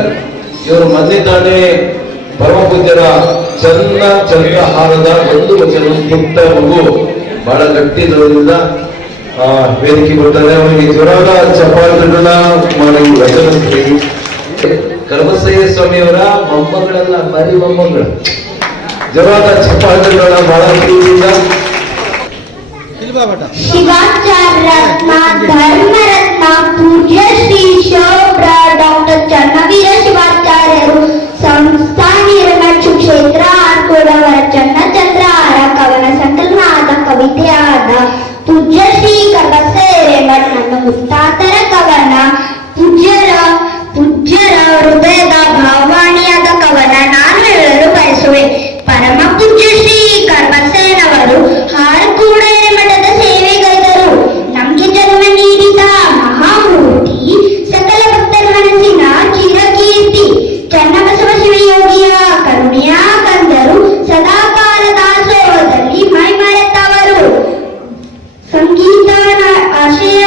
ಇವರು ಮೊನ್ನೆ ತಾನೇ ಪರಮ ಪೂಜ್ಯರ ಚನ್ನ ಚಂದ್ರಹಾರದ ಒಂದು ವಚನ ಪುಟ್ಟ ಮಗು ಬಹಳ ಗಟ್ಟಿದ್ದರಿಂದ ವೇದಿಕೆ ಕೊಡ್ತಾರೆ. ಅವರಿಗೆ ಜ್ವರದ ಚಪಾಳಗಳನ್ನ ಕುಮಾರಿ ವಚನಶ್ರೀ ಕರ್ಮಸಯ್ಯ ಸ್ವಾಮಿಯವರ ಮೊಮ್ಮಗಳೆಲ್ಲ ಬರೀ ಮೊಮ್ಮಗಳು ಜ್ವರದ ಚಪಾಳಗಳನ್ನ ಬಹಳ ಪ್ರೀತಿಯಿಂದ ಶಿವಾಚಾರ್ಯ ರತ್ನ ಧರ್ಮ ರತ್ನ ಪೂಜ್ಯ ಶ್ರೀ ಶೋಭ್ರ ಡಾಕ್ಟರ್ ಚನ್ನವೀರ ಶಿವಾಚಾರ್ಯರು ಸಂಸ್ಥಾನಿರಮಚ್ಚು ಕ್ಷೇತ್ರ ಆರ್ಕೋಡವರ ಚನ್ನಚಂದ್ರಹಾರ ಕವನ ಸಂಕಲನವಾದ ಕವಿತೆಯಾದ ಪೂಜ್ಯ ಶ್ರೀ ಕಬಸೇರೆ ಮಠ ನನ್ನ ಮುತ್ತಾತರ ಕವನ ಪೂಜ್ಯರ ಹೃದಯದ ಭಾವವಾಣಿಯಾದ ಕವನ ನಾನು ಹೇಳಲು ಬಯಸುವೆ. ಪರಮ ಪೂಜ್ಯ ಶ್ರೀ ಕರ್ಮಸೇನವರು ಹಾರಕೂಡ ಮಠದ ಸೇವೆಗೈದರು. ನಮಗೆ ಜನ್ಮ ನೀಡಿದ ಮಹಾಮೂರ್ತಿ ಸಕಲ ಭಕ್ತರ ಮನಸ್ಸಿನ ಚಿರಕೀರ್ತಿ. ಚನ್ನಬಸವ ಶಿವಯೋಗಿಯ ಕರುಣೆಯ ಕಂದರು ಸದಾಕಾಲ ದಾಸೋಹದಲ್ಲಿ ಮೈಮರೆತವರು. ಸಂಗೀತ ಆಶಯ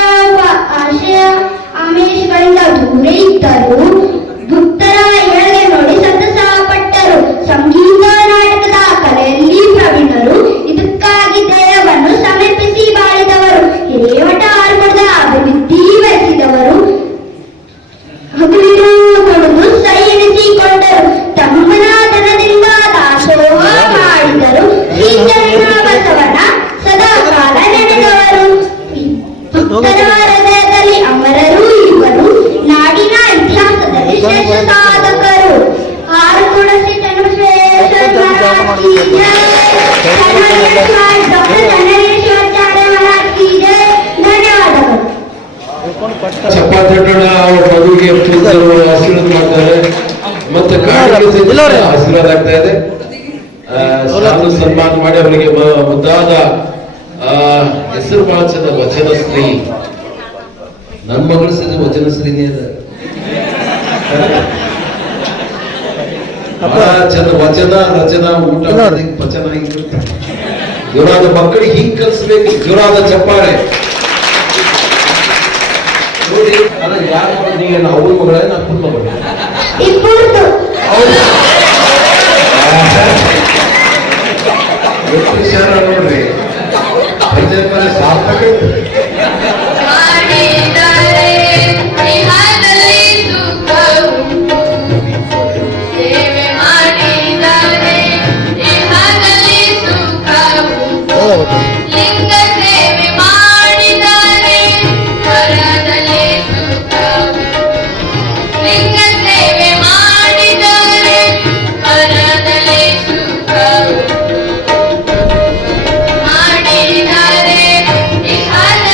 ಆಮೇಶಗಳಿಂದ ದೂರ ಇದ್ದರು. ಭಕ್ತರ ಏಳಿಗೆ ನೋಡಿ ಸಂತಸ ಪಟ್ಟರು. ಸಂಗೀತ ನಾಟಕದ ಕಲೆಯಲ್ಲಿ ಪ್ರವೀಣರು. ಇದಕ್ಕಾಗಿ ದೈವವನ್ನು ಸಮರ್ಪಿಸಿ ಬಾಳಿದವರು. ಹಿರೇಮಠ ಆರ್ಮಠದ ಅಭಿವೃದ್ಧಿ ಬಯಸಿದವರು. ಹಗಲಿರುಳು ದುಡಿದು ಸೈ ಎನಿಸಿಕೊಂಡರು. ತಮ್ಮನ ಧನದಿಂದ ದಾಸೋಹ ಮಾಡಿದರು. ಶ್ರೀ ಚನ್ನಬಸವನ ಸದಾಕಾಲ ನೆನೆದವರು. ಭಕ್ತರ ಹೃದಯದಲ್ಲಿ ಅಮರರು ಇವರು. ನಾಡಿನ ಇತಿಹಾಸದಲ್ಲಿ ಶ್ರೇಷ್ಠ ಸಾಧಕರು. ಆರುಕೂಡ ಶ್ರೀ ಚನ್ನಬಸವೇಶ್ವರ ಮಹಾರಾಜ್ ಕಿ ಜೈ. ಡಾಕ್ಟರ್ ಚನ್ನವೀರ ಶಿವಾಚಾರ್ಯ ಮಹಾರಾಜ್ ಕಿ ಜೈ. ಧನ್ಯವಾದಗಳು. ಚಪ್ಪಾತಟ್ಟಣ ಅವರ ಮಗುವಿಗೆ ಆಶೀರ್ವಾದ ಮಾಡ್ತಾರೆ ಮತ್ತೆ ಆಶೀರ್ವಾದ ಆಗ್ತಾ ಇದೆ. ಸಾಧು ಸನ್ಮಾನ ಮಾಡಿ ಅವರಿಗೆ ಮುದ್ದಾದ ಹೆಸರು ಬಹಳ ಚಂದ ವಚನಶ್ರೀ. ನನ್ನ ಮಗಳ ಸಹ ವಚನಶ್ರೀನೇ ಅದ. ಬಹಳ ಚಂದ ವಚನ ರಚನಾ ಊಟ ವಚನ ಹಿಂಗಿರ್ತಾರೆ. ಜೋರಾದ ಮಕ್ಕಳಿಗೆ ಹಿಂಗ್ ಕಲಿಸ್ಬೇಕು. ಜೋರಾದ ಚಪ್ಪಾಳೆ ನೋಡಿ. ಅಲ್ಲ ಯಾರು ಮಗನಿಗೆ ಅವ್ರ ಮಗಳೇ ಅಪ್ಪನ ಮಗಳು ಇಬ್ಬರದು ವಿಚಾರ ನೋಡ್ರಿ. ಮೇಲೆ ಸಾರ್ಥಕ ಲಿಂಗ ಸೇವೆ ಮಾಡಿದರೆ ಪರದಲ್ಲಿ ಸುಖವು. ಲಿಂಗ ಸೇವೆ ಮಾಡಿದರೆ ಪರದಲ್ಲಿ ಸುಖವು. ಮಾಡಿದರೆ ಇಹದಲ್ಲಿ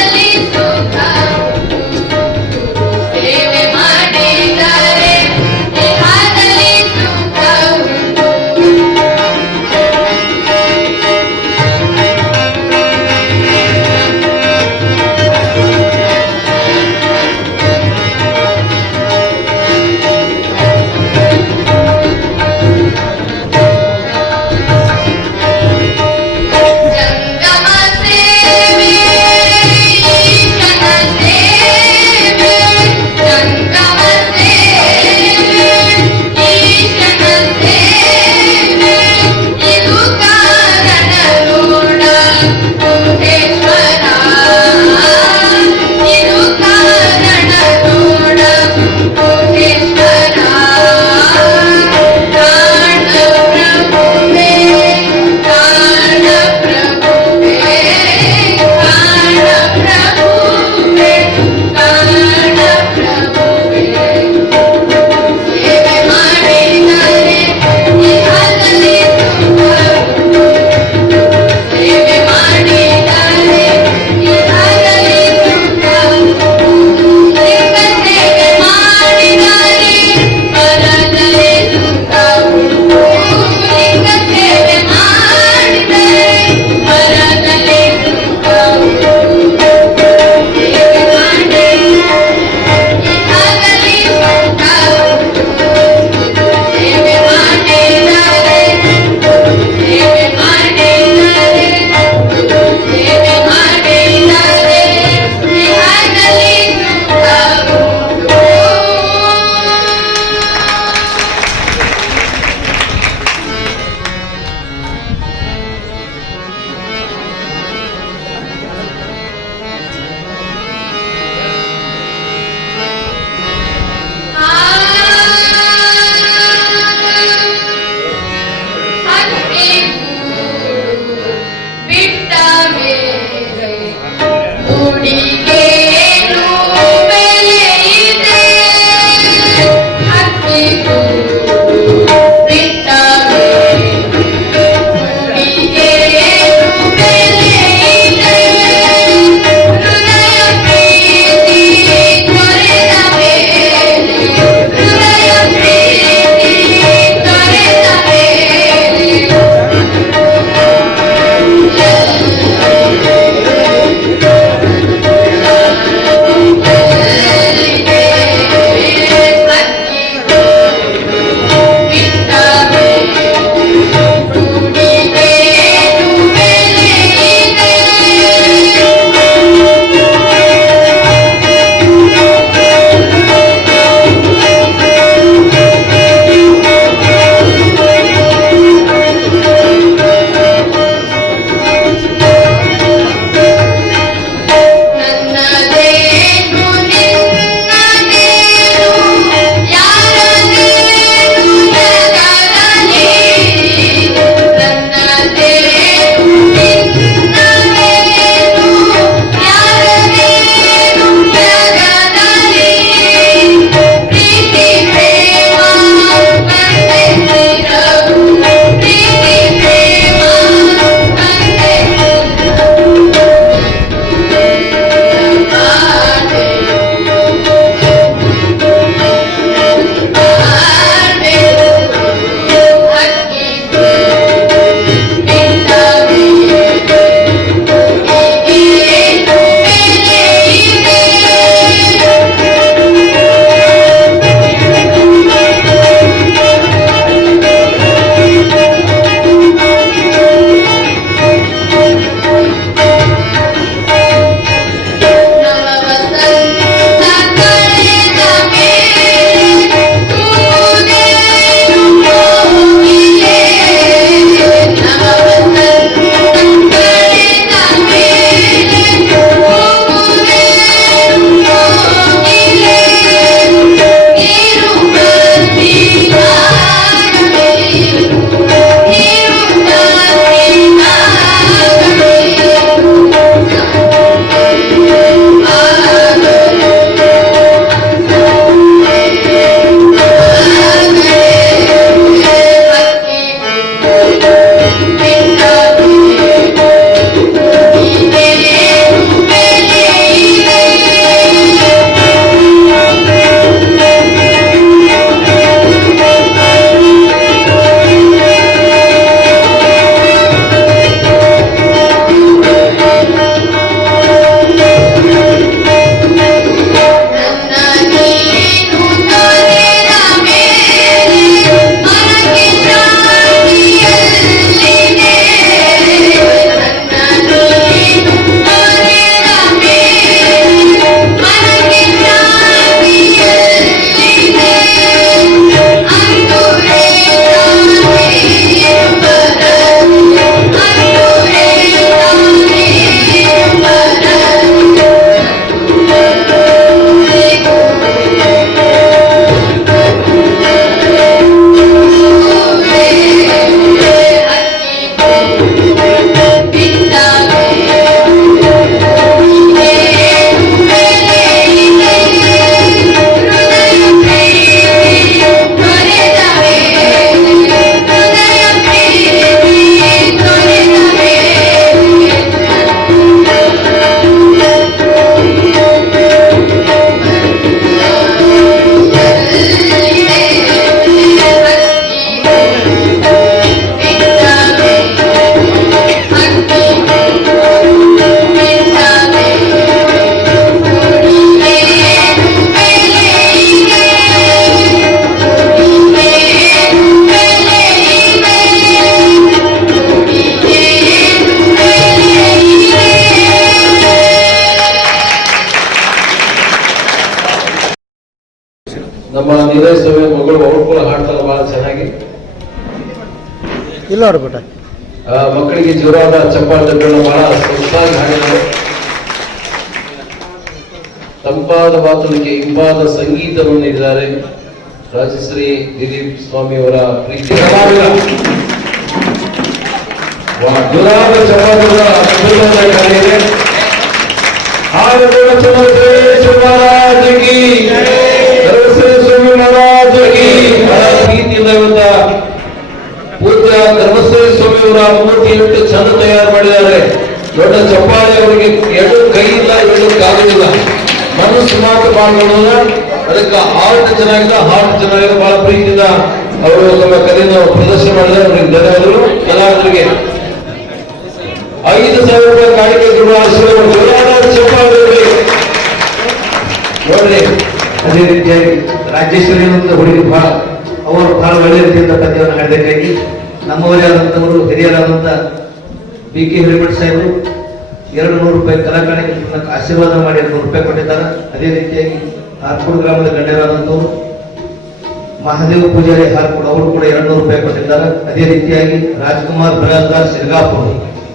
ವಿನಯ್ ಸ್ವಾಮಿ ಮಗಳು ಅವ್ರು ಕೂಡ ಹಾಡ್ತಾರೆ ಬಹಳ ಚೆನ್ನಾಗಿ. ಇಲ್ಲ ಅವ್ರ ಮಕ್ಕಳಿಗೆ ಜೋರಾದ ಚಪ್ಪಾಳೆಗಳನ್ನ ಬಹಳ ಸೊಗಸಾಗಿ ಹಾಡಿದ್ದಾರೆ. ತಂಪಾದ ಮಾತುಗಳಿಗೆ ಇಂಪಾದ ಸಂಗೀತವನ್ನು ನೀಡಿದ್ದಾರೆ. ರಾಜಶ್ರೀ ದಿಲೀಪ್ ಸ್ವಾಮಿ ಅವರ ಪ್ರೀತಿ ಜೋರಾದ ಚಪ್ಪಾಳೆಗಳ ಕಾರ್ಯ ಆರಗೋಡ ಚಂದ್ರಶೇಖರ ಮಹಾರಾಜ್ ಕಿ, ನರಸಿಂಹ ಸ್ವಾಮಿ ಮಹಾರಾಜ್ ಕಿ. ಪ್ರೀತಿಯಿಂದ ಇವತ್ತ ಪೂಜ್ಯ ಧರ್ಮಸ್ಥಳ ಸ್ವಾಮಿ ಅವರ ಮೂರ್ತಿ ಇಟ್ಟು ಚಂದ ತಯಾರು ಮಾಡಿದ್ದಾರೆ. ದೊಡ್ಡ ಚಪ್ಪಾಳೆ ಅವರಿಗೆ ಎರಡು ಕೈ ಇಲ್ಲ, ಎರಡು ಕಾಲು ಇಲ್ಲ, ಮನಸ್ಸು ಮಾತ್ರ ಪಾಲ್ಗೊಳ್ಳೋದ. ಅದಕ್ಕೆ ಆರ್ಟ್ ಚೆನ್ನಾಗಿದೆ, ಹಾರ್ಟ್ ಚೆನ್ನಾಗಿದೆ. ಬಹಳ ಪ್ರೀತಿಯಿಂದ ಅವರು ತಮ್ಮ ಕಲೆಯನ್ನು ಪ್ರದರ್ಶನ ಮಾಡಿದ್ದಾರೆ. ಅವರಿಗೆ ಧನ್ಯವಾದಗಳು. ಕಲಾವಿದರಿಗೆ 5,000 ರೂಪಾಯಿ ಕಾಣಿಕೆ ಕೊಡುವ ಆಶೀರ್ವಾದ ಚಪ್ಪಾಳೆ ನೋಡ್ರಿ. ಅದೇ ರೀತಿಯಾಗಿ ರಾಜೇಶ್ವರಿ ಅಂತ ಹುಡುಗಿ ಅವರು ಬಹಳ ಒಳ್ಳೆಯ ರೀತಿಯಿಂದ ಪದ್ಯವನ್ನು ಹಾಡಬೇಕಾಗಿ ನಮ್ಮವರೇ ಆದಂಥವರು ಹಿರಿಯರಾದಂಥ BK ಹಿರೇಮಠ ಸಾಹೇಬರು 200 ರೂಪಾಯಿ ಕಲಾಕಾಣಿಕೆ ಆಶೀರ್ವಾದ ಮಾಡಿ 100 ರೂಪಾಯಿ ಕೊಟ್ಟಿದ್ದಾರೆ. ಅದೇ ರೀತಿಯಾಗಿ ಹಾರ್ಕೂಡ್ ಗ್ರಾಮದ ಗಣ್ಯರಾದಂಥವರು ಮಹಾದೇವ ಪೂಜಾರಿ ಹಾರ್ಕೂಡ್ ಅವರು ಕೂಡ 200 ರೂಪಾಯಿ ಕೊಟ್ಟಿದ್ದಾರೆ. ಅದೇ ರೀತಿಯಾಗಿ ರಾಜ್ಕುಮಾರ್ ಬಲಾದಾರ್ ಸಿರ್ಗಾಪುರ್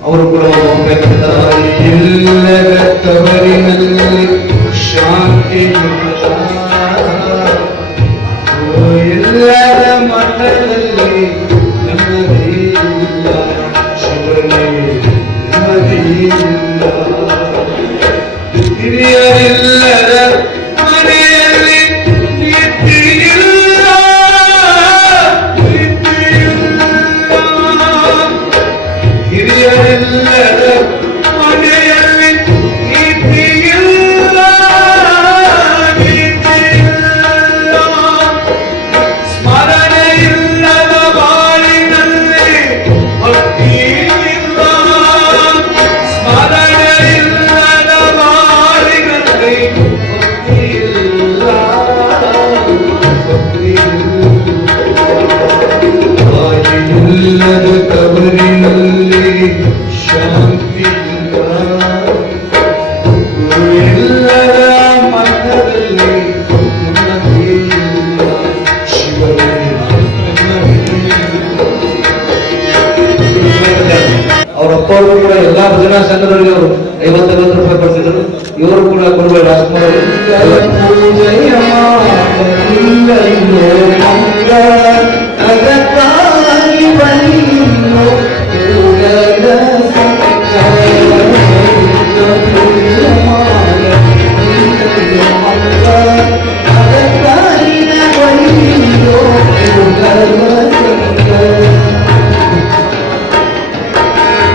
ಅವರು ಕೂಡ 100 ರೂಪಾಯಿ ಕೊಟ್ಟಿದ್ದಾರೆ. ಎಲ್ಲರ ತವರಿನಲ್ಲಿ ಶಾಂತಿ ಎಲ್ಲರ ಮಠದಲ್ಲಿ ನೆಮ್ಮದಿಯಿಲ್ಲ, ಶಿವನೇ ನೆಮ್ಮದಿಯಿಲ್ಲ. ಹಿರಿಯರಿಲ್ಲದ ಮನೆಯಲ್ಲಿ ನೀತಿಯಿಲ್ಲ, ಹಿರಿಯರಿಲ್ಲದ ಮನೆಯಲ್ಲಿ ನೀತಿಯಿಲ್ಲ, ಸ್ಮರಣೆ ಇಲ್ಲದ ಬಾಳಿನಲ್ಲಿ ಭಕ್ತಿಯಿಲ್ಲ, ಸ್ಮರಣೆ ಇಲ್ಲದ ಬಾಳಿನಲ್ಲಿ ಭಕ್ತಿಯಿಲ್ಲ, ಇಲ್ಲದ ಕಬರಿನಲ್ಲಿ ಶಾಂತಿ ಇಲ್ಲ, ಎಲ್ಲರ ಮನದಲ್ಲಿ ನೆಮ್ಮದಿಯಿಲ್ಲ, ಶಿವನೇ ಅವ್ರ ಅಪ್ಪ ಅವರು ಕೂಡ ಎಲ್ಲಾ ಭಜನಾ ಸಂಘದವರಿಗೆ ಅವರು 50 ರೂಪಾಯಿ ಕೊಡ್ತಿದ್ರು. ಇವರು ಕೂಡ ಕೊಡುವ ರಾಜ್ಕುಮಾರ್ ಅವರು ಪೂಜೆಯ ಮಾಡಲಿಲ್ಲೋ ಮಂಗಳ ಅದಕ್ಕಾಗಿ ಬಲಿಯೋ ಪೂಜದ ಪೂಜೆ ಮಾಡಲಿಲ್ಲೋ ಮಂಗಳ ಅದಕ್ಕಾಗಿ ಬಲಿಯೋ ಪೂಜದ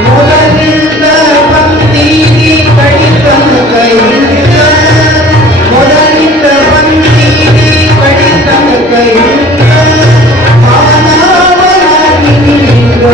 ಮೊದಲಿಂದ ಬಂದೀನಿ ಕಡಿತನ ಕೈಯಿಂದ, ಮೊದಲಿಂದ ಬಂದೀನಿ ಕಡಿತನ ಕೈಯಿಂದ, ಮಾನವನಾಗಿ ನೀನು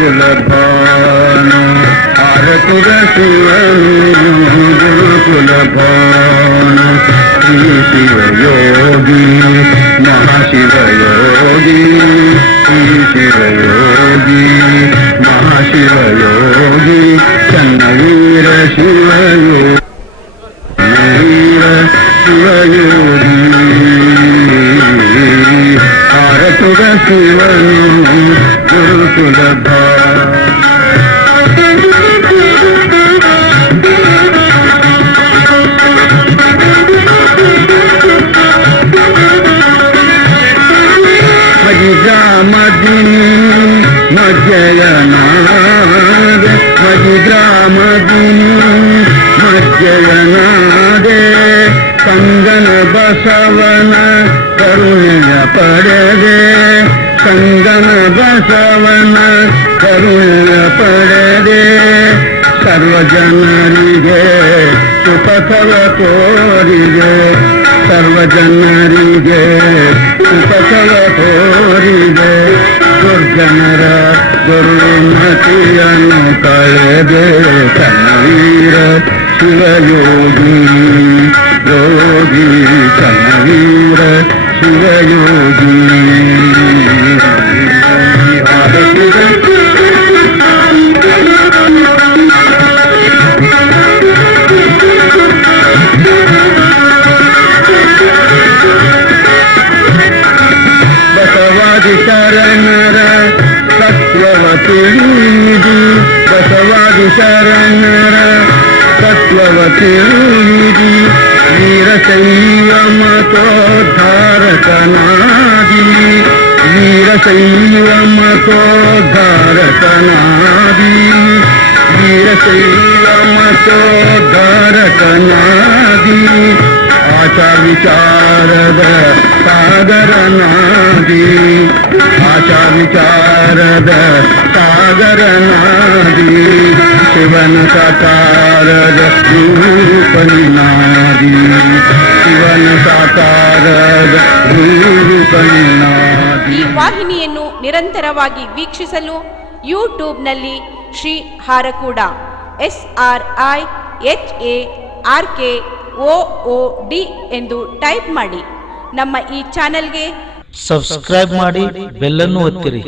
ಗುರುಕುಲಭಾನು ಆರತುರ ಶಿವನು ಗುರುಕುಲಭಾನು ಶ್ರೀ ಶಿವಯೋಗಿ ಮಹಾಶಿವಯೋಗಿ ಶ್ರೀ ಶಿವಯೋಗಿ ಮಹಾಶಿವಯೋಗಿ ಚನ್ನವೀರ ಶಿವಯೋಗಿ ವೀರ ಶಿವಯೋಗಿ ಆರತುರ ಶಿವನು ಗುರುಕುಲಭಾ ಮದಿಗ್ರಾಮದಿನಿ ಮಜ್ಜಯನಾದ ಮದಿಗ್ರಾಮದಿನಿ ಮಜ್ಜಯನಾದೆ ಕಂಗನ ಬಸವನ ಕರುಣೆಯ ಪಡೆದೆ ಕಂಗನ ಬಸವನ ಕರುಣೆಯ ಪಡೆದೆ ಸರ್ವಜನರಿಗೆ ಸುಪಥವ ತೋರಿದೆ ಸರ್ವಜನರಿಗೆ ಸುಪಥವ ತೋರಿದೆ ದುರ್ಜನರ ದುರ್ಮತಿಯನ್ನು ಕಳೆದೆ ಕನ್ನವೀರ ಶಿವಯೋಗಿ ಯೋಗಿ ಕನ್ನವೀರ ಶಿವಯೋಗಿ ಬಸವಾದಿ ಶರಣರ ತತ್ವವ ತಿಳಿದು ಬಸವಾದಿ ಶರಣರ ತತ್ವವ ತಿಳಿದು ವೀರಶೈವ ಮತೋದ್ಧಾರಕನಾದಿ ವೀರಶೈವ ಮತೋದ್ಧಾರಕನಾದಿ ವೀರಶೈವ ಮತೋದ್ಧಾರಕನಾದಿ ಆಚಾರ ವಿಚಾರದ ಸಾಗರನಾದಿ ಆಚಾರ ವಿಚಾರದ ಸಾಗರನಾದಿ ಶಿವನ ಸಾಕಾರದ ರೂಪನಿನಾದಿ ಶಿವನ ಸಾಕಾರದ ರೂಪನಿನಾದಿ. ಈ ವಾಹಿನಿಯನ್ನು ನಿರಂತರವಾಗಿ ವೀಕ್ಷಿಸಲು ಯೂಟ್ಯೂಬ್ನಲ್ಲಿ ಶ್ರೀ ಹಾರಕೂಡ SRIHARKOOD ಎಂದು ಟೈಪ್ ಮಾಡಿ. ನಮ್ಮ ಈ ಚಾನೆಲ್ಗೆ ಸಬ್ಸ್ಕ್ರೈಬ್ ಮಾಡಿ, ಬೆಲ್ಲನ್ನು ಒತ್ತಿರಿ.